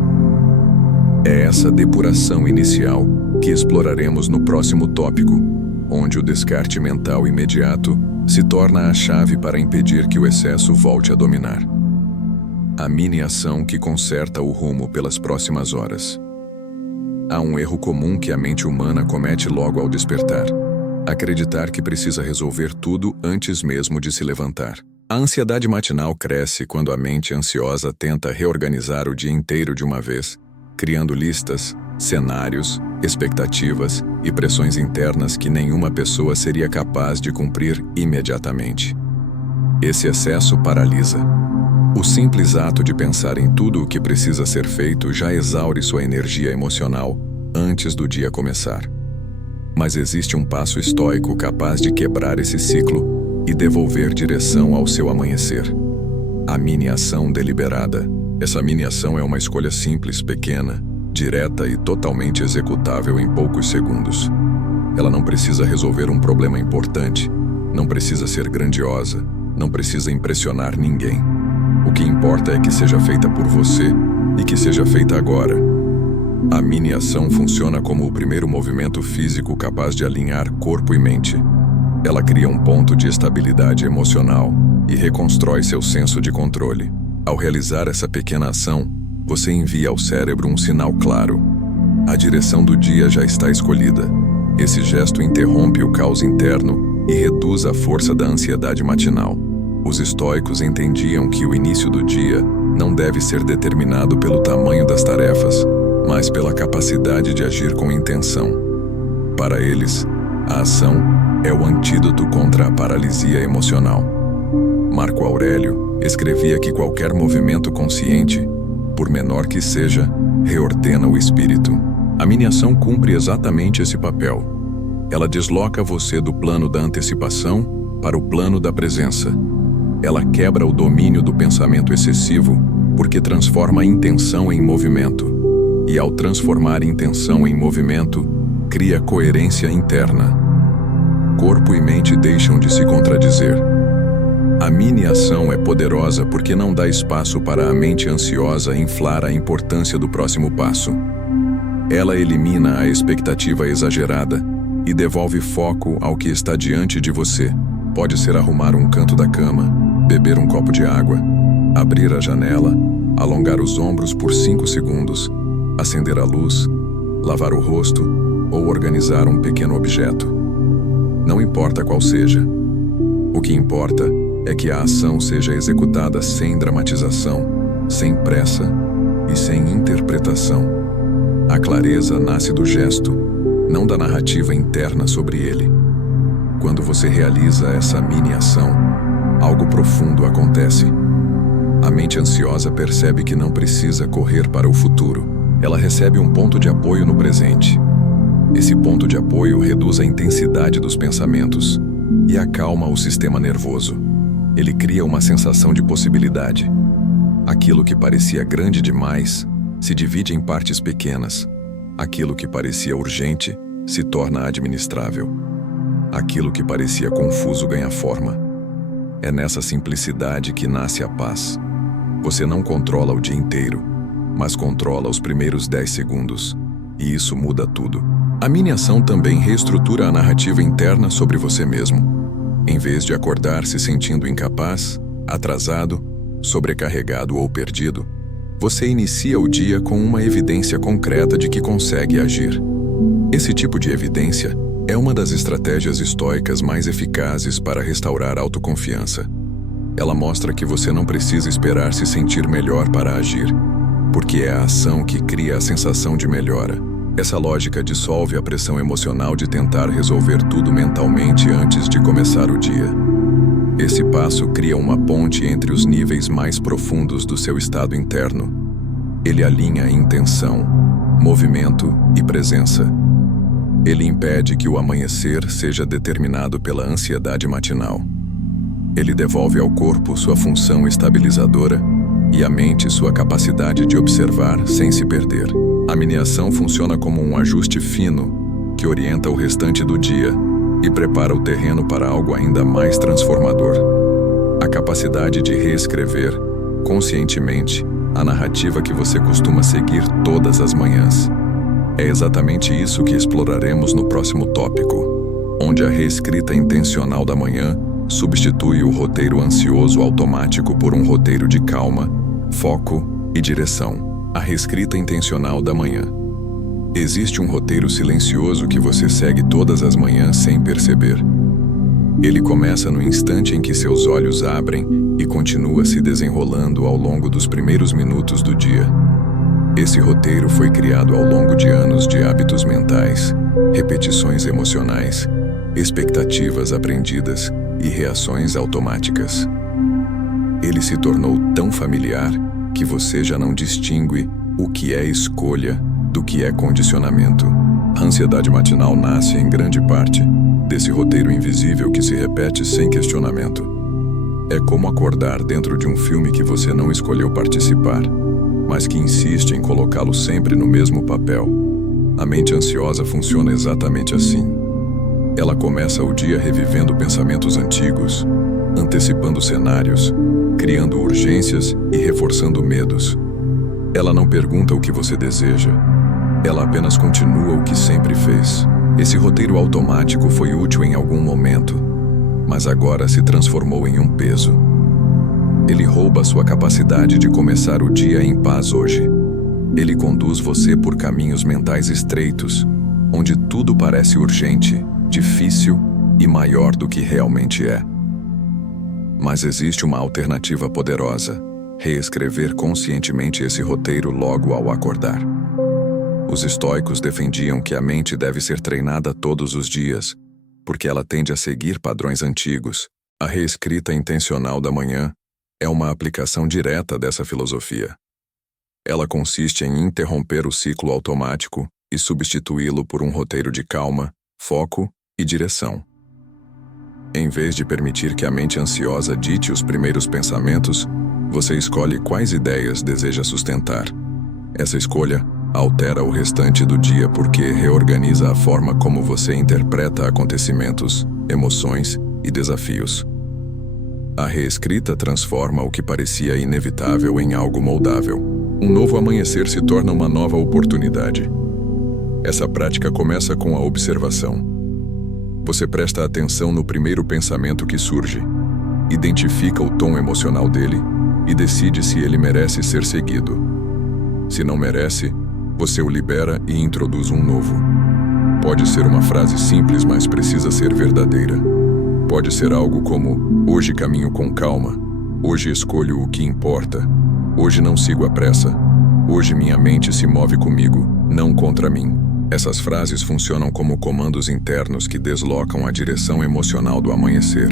É essa depuração inicial que exploraremos no próximo tópico, onde o descarte mental imediato se torna a chave para impedir que o excesso volte a dominar. A mini-ação que conserta o rumo pelas próximas horas. Há um erro comum que a mente humana comete logo ao despertar: acreditar que precisa resolver tudo antes mesmo de se levantar. A ansiedade matinal cresce quando a mente ansiosa tenta reorganizar o dia inteiro de uma vez, criando listas, cenários, expectativas e pressões internas que nenhuma pessoa seria capaz de cumprir imediatamente. Esse excesso paralisa. O simples ato de pensar em tudo o que precisa ser feito já exaure sua energia emocional antes do dia começar. Mas existe um passo estoico capaz de quebrar esse ciclo e devolver direção ao seu amanhecer. A mini-ação deliberada. Essa mini-ação é uma escolha simples, pequena, direta e totalmente executável em poucos segundos. Ela não precisa resolver um problema importante, não precisa ser grandiosa, não precisa impressionar ninguém. O que importa é que seja feita por você e que seja feita agora. A mini-ação funciona como o primeiro movimento físico capaz de alinhar corpo e mente. Ela cria um ponto de estabilidade emocional e reconstrói seu senso de controle. Ao realizar essa pequena ação, você envia ao cérebro um sinal claro. A direção do dia já está escolhida. Esse gesto interrompe o caos interno e reduz a força da ansiedade matinal. Os estoicos entendiam que o início do dia não deve ser determinado pelo tamanho das tarefas, mas pela capacidade de agir com intenção. Para eles, a ação é o antídoto contra a paralisia emocional. Marco Aurélio escrevia que qualquer movimento consciente, por menor que seja, reordena o espírito. A mini-ação cumpre exatamente esse papel. Ela desloca você do plano da antecipação para o plano da presença. Ela quebra o domínio do pensamento excessivo porque transforma a intenção em movimento. E ao transformar intenção em movimento, cria coerência interna. Corpo e mente deixam de se contradizer. A mini-ação é poderosa porque não dá espaço para a mente ansiosa inflar a importância do próximo passo. Ela elimina a expectativa exagerada e devolve foco ao que está diante de você. Pode ser arrumar um canto da cama, beber um copo de água, abrir a janela, alongar os ombros por 5 segundos, acender a luz, lavar o rosto ou organizar um pequeno objeto. Não importa qual seja. O que importa é que a ação seja executada sem dramatização, sem pressa e sem interpretação. A clareza nasce do gesto, não da narrativa interna sobre ele. Quando você realiza essa mini-ação, algo profundo acontece. A mente ansiosa percebe que não precisa correr para o futuro. Ela recebe um ponto de apoio no presente. Esse ponto de apoio reduz a intensidade dos pensamentos e acalma o sistema nervoso. Ele cria uma sensação de possibilidade. Aquilo que parecia grande demais se divide em partes pequenas. Aquilo que parecia urgente se torna administrável. Aquilo que parecia confuso ganha forma. É nessa simplicidade que nasce a paz. Você não controla o dia inteiro, mas controla os primeiros 10 segundos. E isso muda tudo. A mini-ação também reestrutura a narrativa interna sobre você mesmo. Em vez de acordar se sentindo incapaz, atrasado, sobrecarregado ou perdido, você inicia o dia com uma evidência concreta de que consegue agir. Esse tipo de evidência é uma das estratégias estoicas mais eficazes para restaurar a autoconfiança. Ela mostra que você não precisa esperar se sentir melhor para agir, porque é a ação que cria a sensação de melhora. Essa lógica dissolve a pressão emocional de tentar resolver tudo mentalmente antes de começar o dia. Esse passo cria uma ponte entre os níveis mais profundos do seu estado interno. Ele alinha intenção, movimento e presença. Ele impede que o amanhecer seja determinado pela ansiedade matinal. Ele devolve ao corpo sua função estabilizadora e à mente sua capacidade de observar sem se perder. A mini-ação funciona como um ajuste fino que orienta o restante do dia e prepara o terreno para algo ainda mais transformador. A capacidade de reescrever, conscientemente, a narrativa que você costuma seguir todas as manhãs. É exatamente isso que exploraremos no próximo tópico, onde a reescrita intencional da manhã substitui o roteiro ansioso automático por um roteiro de calma, foco e direção. A reescrita intencional da manhã. Existe um roteiro silencioso que você segue todas as manhãs sem perceber. Ele começa no instante em que seus olhos abrem e continua se desenrolando ao longo dos primeiros minutos do dia. Esse roteiro foi criado ao longo de anos de hábitos mentais, repetições emocionais, expectativas aprendidas e reações automáticas. Ele se tornou tão familiar que você já não distingue o que é escolha do que é condicionamento. A ansiedade matinal nasce, em grande parte, desse roteiro invisível que se repete sem questionamento. É como acordar dentro de um filme que você não escolheu participar, mas que insiste em colocá-lo sempre no mesmo papel. A mente ansiosa funciona exatamente assim. Ela começa o dia revivendo pensamentos antigos, antecipando cenários, criando urgências e reforçando medos. Ela não pergunta o que você deseja, ela apenas continua o que sempre fez. Esse roteiro automático foi útil em algum momento, mas agora se transformou em um peso. Ele rouba sua capacidade de começar o dia em paz hoje. Ele conduz você por caminhos mentais estreitos, onde tudo parece urgente, difícil e maior do que realmente é. Mas existe uma alternativa poderosa: reescrever conscientemente esse roteiro logo ao acordar. Os estoicos defendiam que a mente deve ser treinada todos os dias, porque ela tende a seguir padrões antigos. A reescrita intencional da manhã é uma aplicação direta dessa filosofia. Ela consiste em interromper o ciclo automático e substituí-lo por um roteiro de calma, foco e direção. Em vez de permitir que a mente ansiosa dite os primeiros pensamentos, você escolhe quais ideias deseja sustentar. Essa escolha altera o restante do dia porque reorganiza a forma como você interpreta acontecimentos, emoções e desafios. A reescrita transforma o que parecia inevitável em algo moldável. Um novo amanhecer se torna uma nova oportunidade. Essa prática começa com a observação. Você presta atenção no primeiro pensamento que surge, identifica o tom emocional dele e decide se ele merece ser seguido. Se não merece, você o libera e introduz um novo. Pode ser uma frase simples, mas precisa ser verdadeira. Pode ser algo como: hoje caminho com calma, hoje escolho o que importa, hoje não sigo a pressa, hoje minha mente se move comigo, não contra mim. Essas frases funcionam como comandos internos que deslocam a direção emocional do amanhecer.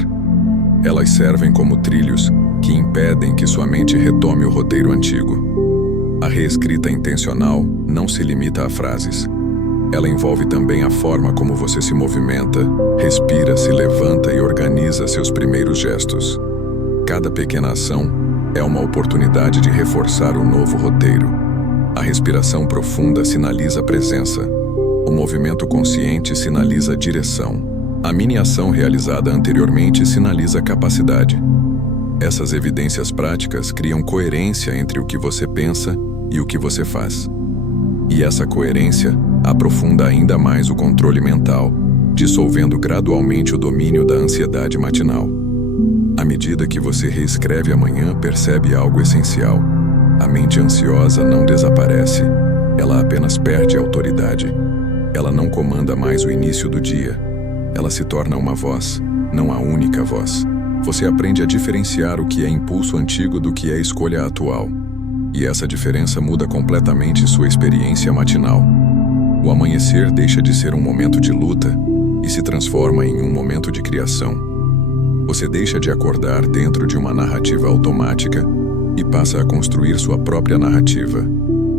Elas servem como trilhos que impedem que sua mente retome o roteiro antigo. A reescrita intencional não se limita a frases. Ela envolve também a forma como você se movimenta, respira, se levanta e organiza seus primeiros gestos. Cada pequena ação é uma oportunidade de reforçar o novo roteiro. A respiração profunda sinaliza presença. O movimento consciente sinaliza direção. A mini ação realizada anteriormente sinaliza capacidade. Essas evidências práticas criam coerência entre o que você pensa e o que você faz. E essa coerência aprofunda ainda mais o controle mental, dissolvendo gradualmente o domínio da ansiedade matinal. À medida que você reescreve amanhã, percebe algo essencial. A mente ansiosa não desaparece, ela apenas perde a autoridade. Ela não comanda mais o início do dia. Ela se torna uma voz, não a única voz. Você aprende a diferenciar o que é impulso antigo do que é escolha atual. E essa diferença muda completamente sua experiência matinal. O amanhecer deixa de ser um momento de luta e se transforma em um momento de criação. Você deixa de acordar dentro de uma narrativa automática e passa a construir sua própria narrativa,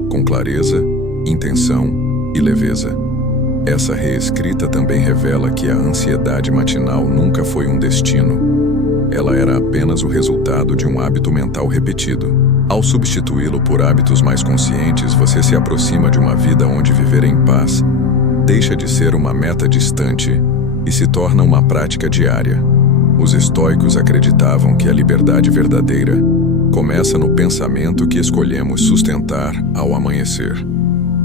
com clareza, intenção e leveza. Essa reescrita também revela que a ansiedade matinal nunca foi um destino. Ela era apenas o resultado de um hábito mental repetido. Ao substituí-lo por hábitos mais conscientes, você se aproxima de uma vida onde viver em paz deixa de ser uma meta distante e se torna uma prática diária. Os estoicos acreditavam que a liberdade verdadeira começa no pensamento que escolhemos sustentar ao amanhecer.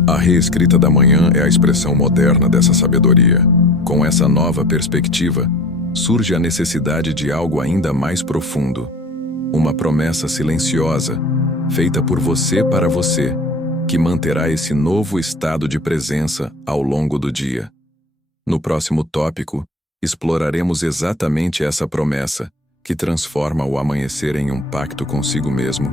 A reescrita da manhã é a expressão moderna dessa sabedoria. Com essa nova perspectiva, surge a necessidade de algo ainda mais profundo. Uma promessa silenciosa, feita por você para você, que manterá esse novo estado de presença ao longo do dia. No próximo tópico, exploraremos exatamente essa promessa, que transforma o amanhecer em um pacto consigo mesmo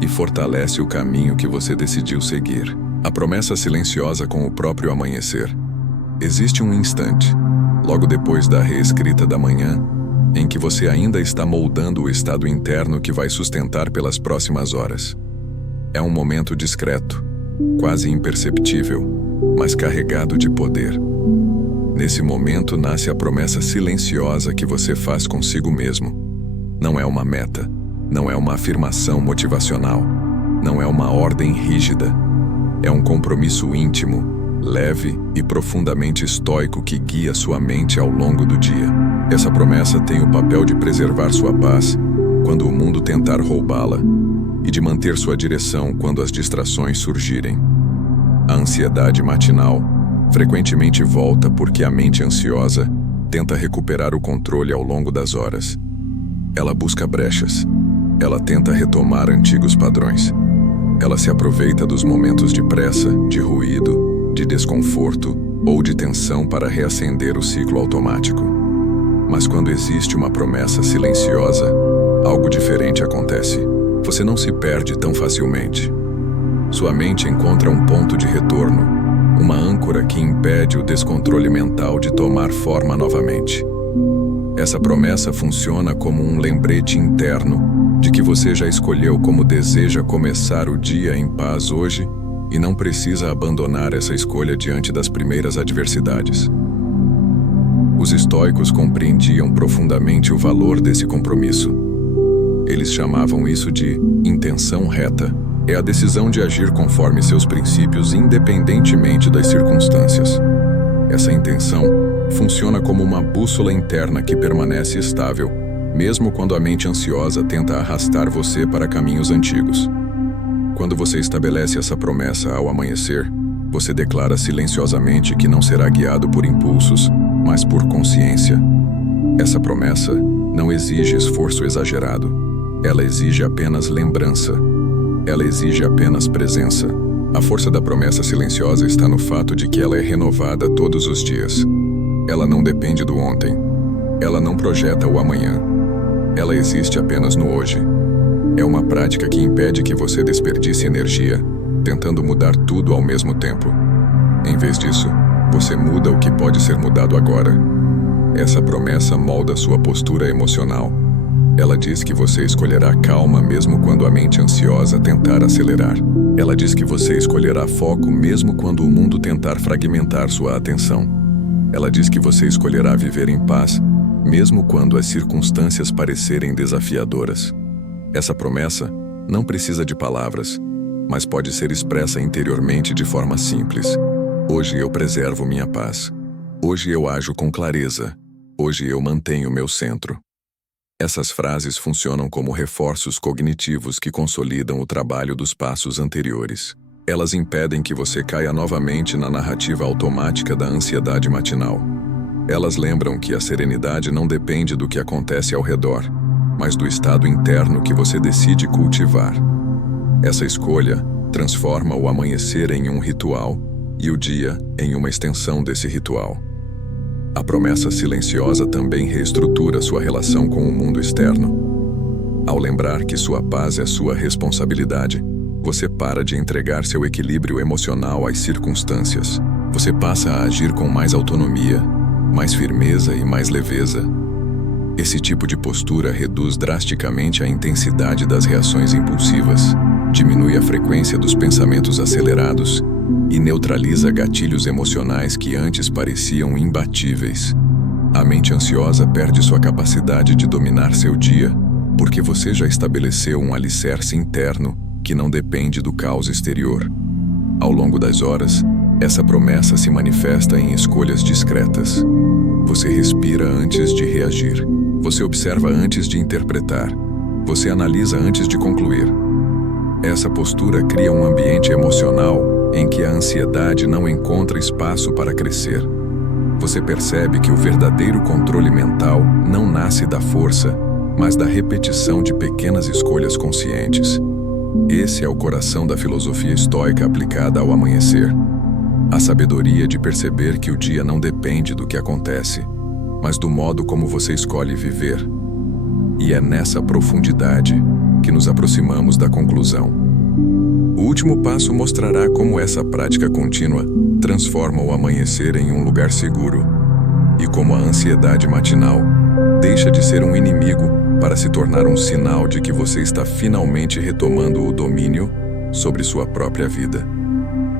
e fortalece o caminho que você decidiu seguir. A promessa silenciosa com o próprio amanhecer. Existe um instante, logo depois da reescrita da manhã, em que você ainda está moldando o estado interno que vai sustentar pelas próximas horas. É um momento discreto, quase imperceptível, mas carregado de poder. Nesse momento nasce a promessa silenciosa que você faz consigo mesmo. Não é uma meta, não é uma afirmação motivacional, não é uma ordem rígida. É um compromisso íntimo, leve e profundamente estoico que guia sua mente ao longo do dia. Essa promessa tem o papel de preservar sua paz quando o mundo tentar roubá-la e de manter sua direção quando as distrações surgirem. A ansiedade matinal frequentemente volta porque a mente ansiosa tenta recuperar o controle ao longo das horas. Ela busca brechas. Ela tenta retomar antigos padrões. Ela se aproveita dos momentos de pressa, de ruído, de desconforto ou de tensão para reacender o ciclo automático. Mas quando existe uma promessa silenciosa, algo diferente acontece. Você não se perde tão facilmente. Sua mente encontra um ponto de retorno, uma âncora que impede o descontrole mental de tomar forma novamente. Essa promessa funciona como um lembrete interno de que você já escolheu como deseja começar o dia em paz hoje e não precisa abandonar essa escolha diante das primeiras adversidades. Os estoicos compreendiam profundamente o valor desse compromisso. Eles chamavam isso de intenção reta. É a decisão de agir conforme seus princípios independentemente das circunstâncias. Essa intenção funciona como uma bússola interna que permanece estável, mesmo quando a mente ansiosa tenta arrastar você para caminhos antigos. Quando você estabelece essa promessa ao amanhecer, você declara silenciosamente que não será guiado por impulsos, mas por consciência. Essa promessa não exige esforço exagerado. Ela exige apenas lembrança. Ela exige apenas presença. A força da promessa silenciosa está no fato de que ela é renovada todos os dias. Ela não depende do ontem. Ela não projeta o amanhã. Ela existe apenas no hoje. É uma prática que impede que você desperdice energia, tentando mudar tudo ao mesmo tempo. Em vez disso, você muda o que pode ser mudado agora. Essa promessa molda sua postura emocional. Ela diz que você escolherá calma mesmo quando a mente ansiosa tentar acelerar. Ela diz que você escolherá foco mesmo quando o mundo tentar fragmentar sua atenção. Ela diz que você escolherá viver em paz, mesmo quando as circunstâncias parecerem desafiadoras. Essa promessa não precisa de palavras, mas pode ser expressa interiormente de forma simples. Hoje eu preservo minha paz. Hoje eu ajo com clareza. Hoje eu mantenho meu centro. Essas frases funcionam como reforços cognitivos que consolidam o trabalho dos passos anteriores. Elas impedem que você caia novamente na narrativa automática da ansiedade matinal. Elas lembram que a serenidade não depende do que acontece ao redor, mas do estado interno que você decide cultivar. Essa escolha transforma o amanhecer em um ritual e o dia em uma extensão desse ritual. A promessa silenciosa também reestrutura sua relação com o mundo externo. Ao lembrar que sua paz é sua responsabilidade, você para de entregar seu equilíbrio emocional às circunstâncias. Você passa a agir com mais autonomia, mais firmeza e mais leveza. Esse tipo de postura reduz drasticamente a intensidade das reações impulsivas, diminui a frequência dos pensamentos acelerados e neutraliza gatilhos emocionais que antes pareciam imbatíveis. A mente ansiosa perde sua capacidade de dominar seu dia, porque você já estabeleceu um alicerce interno que não depende do caos exterior. Ao longo das horas, essa promessa se manifesta em escolhas discretas. Você respira antes de reagir. Você observa antes de interpretar. Você analisa antes de concluir. Essa postura cria um ambiente emocional em que a ansiedade não encontra espaço para crescer. Você percebe que o verdadeiro controle mental não nasce da força, mas da repetição de pequenas escolhas conscientes. Esse é o coração da filosofia estoica aplicada ao amanhecer. A sabedoria de perceber que o dia não depende do que acontece, mas do modo como você escolhe viver. E é nessa profundidade que nos aproximamos da conclusão. O último passo mostrará como essa prática contínua transforma o amanhecer em um lugar seguro e como a ansiedade matinal deixa de ser um inimigo para se tornar um sinal de que você está finalmente retomando o domínio sobre sua própria vida.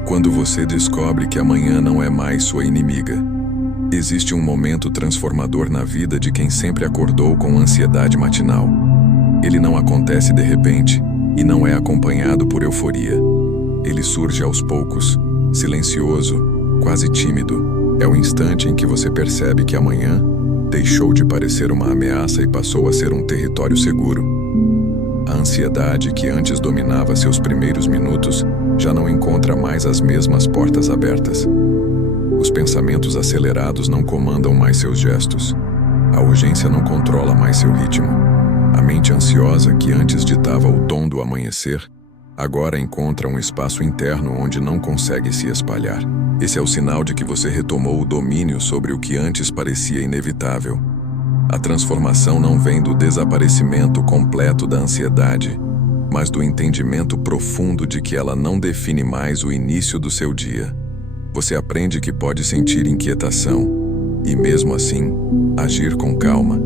Quando você descobre que amanhã não é mais sua inimiga, existe um momento transformador na vida de quem sempre acordou com ansiedade matinal. Ele não acontece de repente e não é acompanhado por euforia. Ele surge aos poucos, silencioso, quase tímido. É o instante em que você percebe que amanhã deixou de parecer uma ameaça e passou a ser um território seguro. A ansiedade que antes dominava seus primeiros minutos já não encontra mais as mesmas portas abertas. Os pensamentos acelerados não comandam mais seus gestos. A urgência não controla mais seu ritmo. A mente ansiosa, que antes ditava o tom do amanhecer, agora encontra um espaço interno onde não consegue se espalhar. Esse é o sinal de que você retomou o domínio sobre o que antes parecia inevitável. A transformação não vem do desaparecimento completo da ansiedade, mas do entendimento profundo de que ela não define mais o início do seu dia. Você aprende que pode sentir inquietação e, mesmo assim, agir com calma.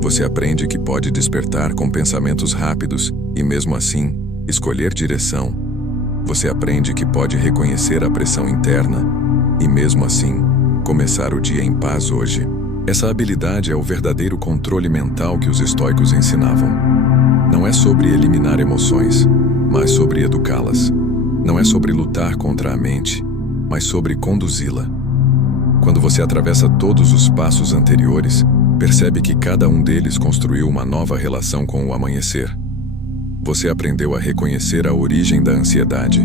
Você aprende que pode despertar com pensamentos rápidos e, mesmo assim, escolher direção. Você aprende que pode reconhecer a pressão interna e, mesmo assim, começar o dia em paz hoje. Essa habilidade é o verdadeiro controle mental que os estoicos ensinavam. Não é sobre eliminar emoções, mas sobre educá-las. Não é sobre lutar contra a mente, mas sobre conduzi-la. Quando você atravessa todos os passos anteriores, percebe que cada um deles construiu uma nova relação com o amanhecer. Você aprendeu a reconhecer a origem da ansiedade.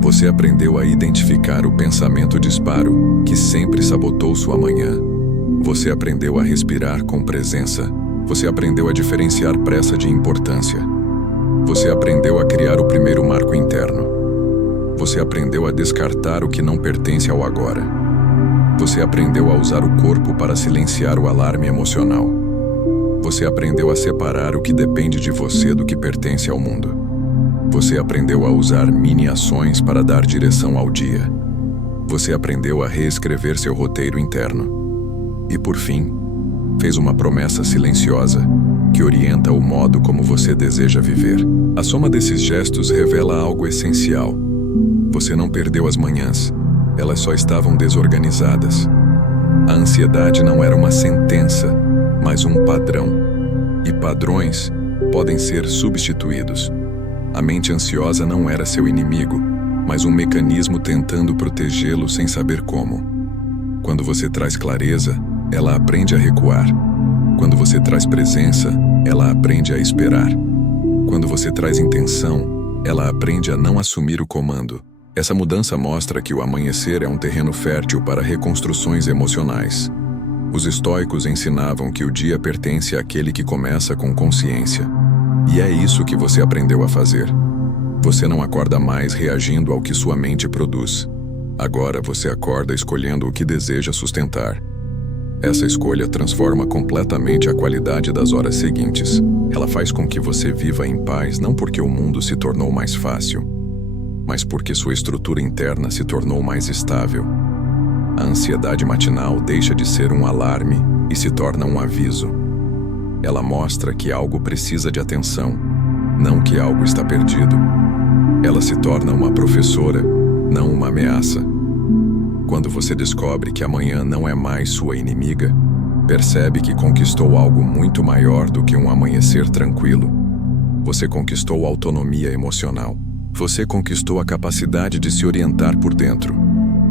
Você aprendeu a identificar o pensamento disparo que sempre sabotou sua manhã. Você aprendeu a respirar com presença. Você aprendeu a diferenciar pressa de importância. Você aprendeu a criar o primeiro marco interno. Você aprendeu a descartar o que não pertence ao agora. Você aprendeu a usar o corpo para silenciar o alarme emocional. Você aprendeu a separar o que depende de você do que pertence ao mundo. Você aprendeu a usar mini-ações para dar direção ao dia. Você aprendeu a reescrever seu roteiro interno. E, por fim, fez uma promessa silenciosa que orienta o modo como você deseja viver. A soma desses gestos revela algo essencial. Você não perdeu as manhãs, elas só estavam desorganizadas. A ansiedade não era uma sentença, mas um padrão. E padrões podem ser substituídos. A mente ansiosa não era seu inimigo, mas um mecanismo tentando protegê-lo sem saber como. Quando você traz clareza, ela aprende a recuar. Quando você traz presença, ela aprende a esperar. Quando você traz intenção, ela aprende a não assumir o comando. Essa mudança mostra que o amanhecer é um terreno fértil para reconstruções emocionais. Os estoicos ensinavam que o dia pertence àquele que começa com consciência. E é isso que você aprendeu a fazer. Você não acorda mais reagindo ao que sua mente produz. Agora você acorda escolhendo o que deseja sustentar. Essa escolha transforma completamente a qualidade das horas seguintes. Ela faz com que você viva em paz não porque o mundo se tornou mais fácil, mas porque sua estrutura interna se tornou mais estável. A ansiedade matinal deixa de ser um alarme e se torna um aviso. Ela mostra que algo precisa de atenção, não que algo está perdido. Ela se torna uma professora, não uma ameaça. Quando você descobre que amanhã não é mais sua inimiga, percebe que conquistou algo muito maior do que um amanhecer tranquilo. Você conquistou autonomia emocional. Você conquistou a capacidade de se orientar por dentro,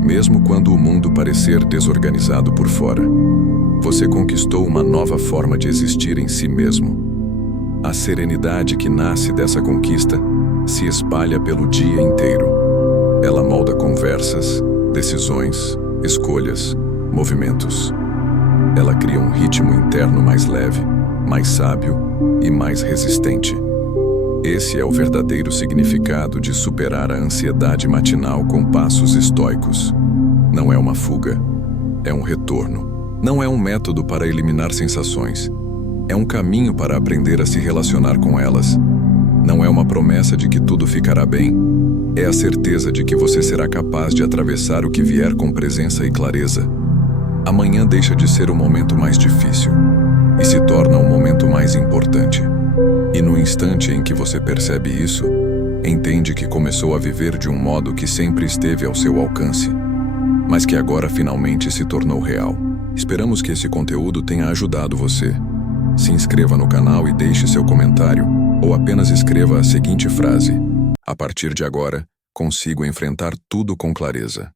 mesmo quando o mundo parecer desorganizado por fora. Você conquistou uma nova forma de existir em si mesmo. A serenidade que nasce dessa conquista se espalha pelo dia inteiro. Ela molda conversas, decisões, escolhas, movimentos. Ela cria um ritmo interno mais leve, mais sábio e mais resistente. Esse é o verdadeiro significado de superar a ansiedade matinal com passos estoicos. Não é uma fuga, é um retorno. Não é um método para eliminar sensações. É um caminho para aprender a se relacionar com elas. Não é uma promessa de que tudo ficará bem. É a certeza de que você será capaz de atravessar o que vier com presença e clareza. Amanhã deixa de ser o momento mais difícil. e se torna o momento mais importante. E no instante em que você percebe isso, entende que começou a viver de um modo que sempre esteve ao seu alcance, mas que agora finalmente se tornou real. Esperamos que esse conteúdo tenha ajudado você. Se inscreva no canal e deixe seu comentário, ou apenas escreva a seguinte frase: a partir de agora, consigo enfrentar tudo com clareza.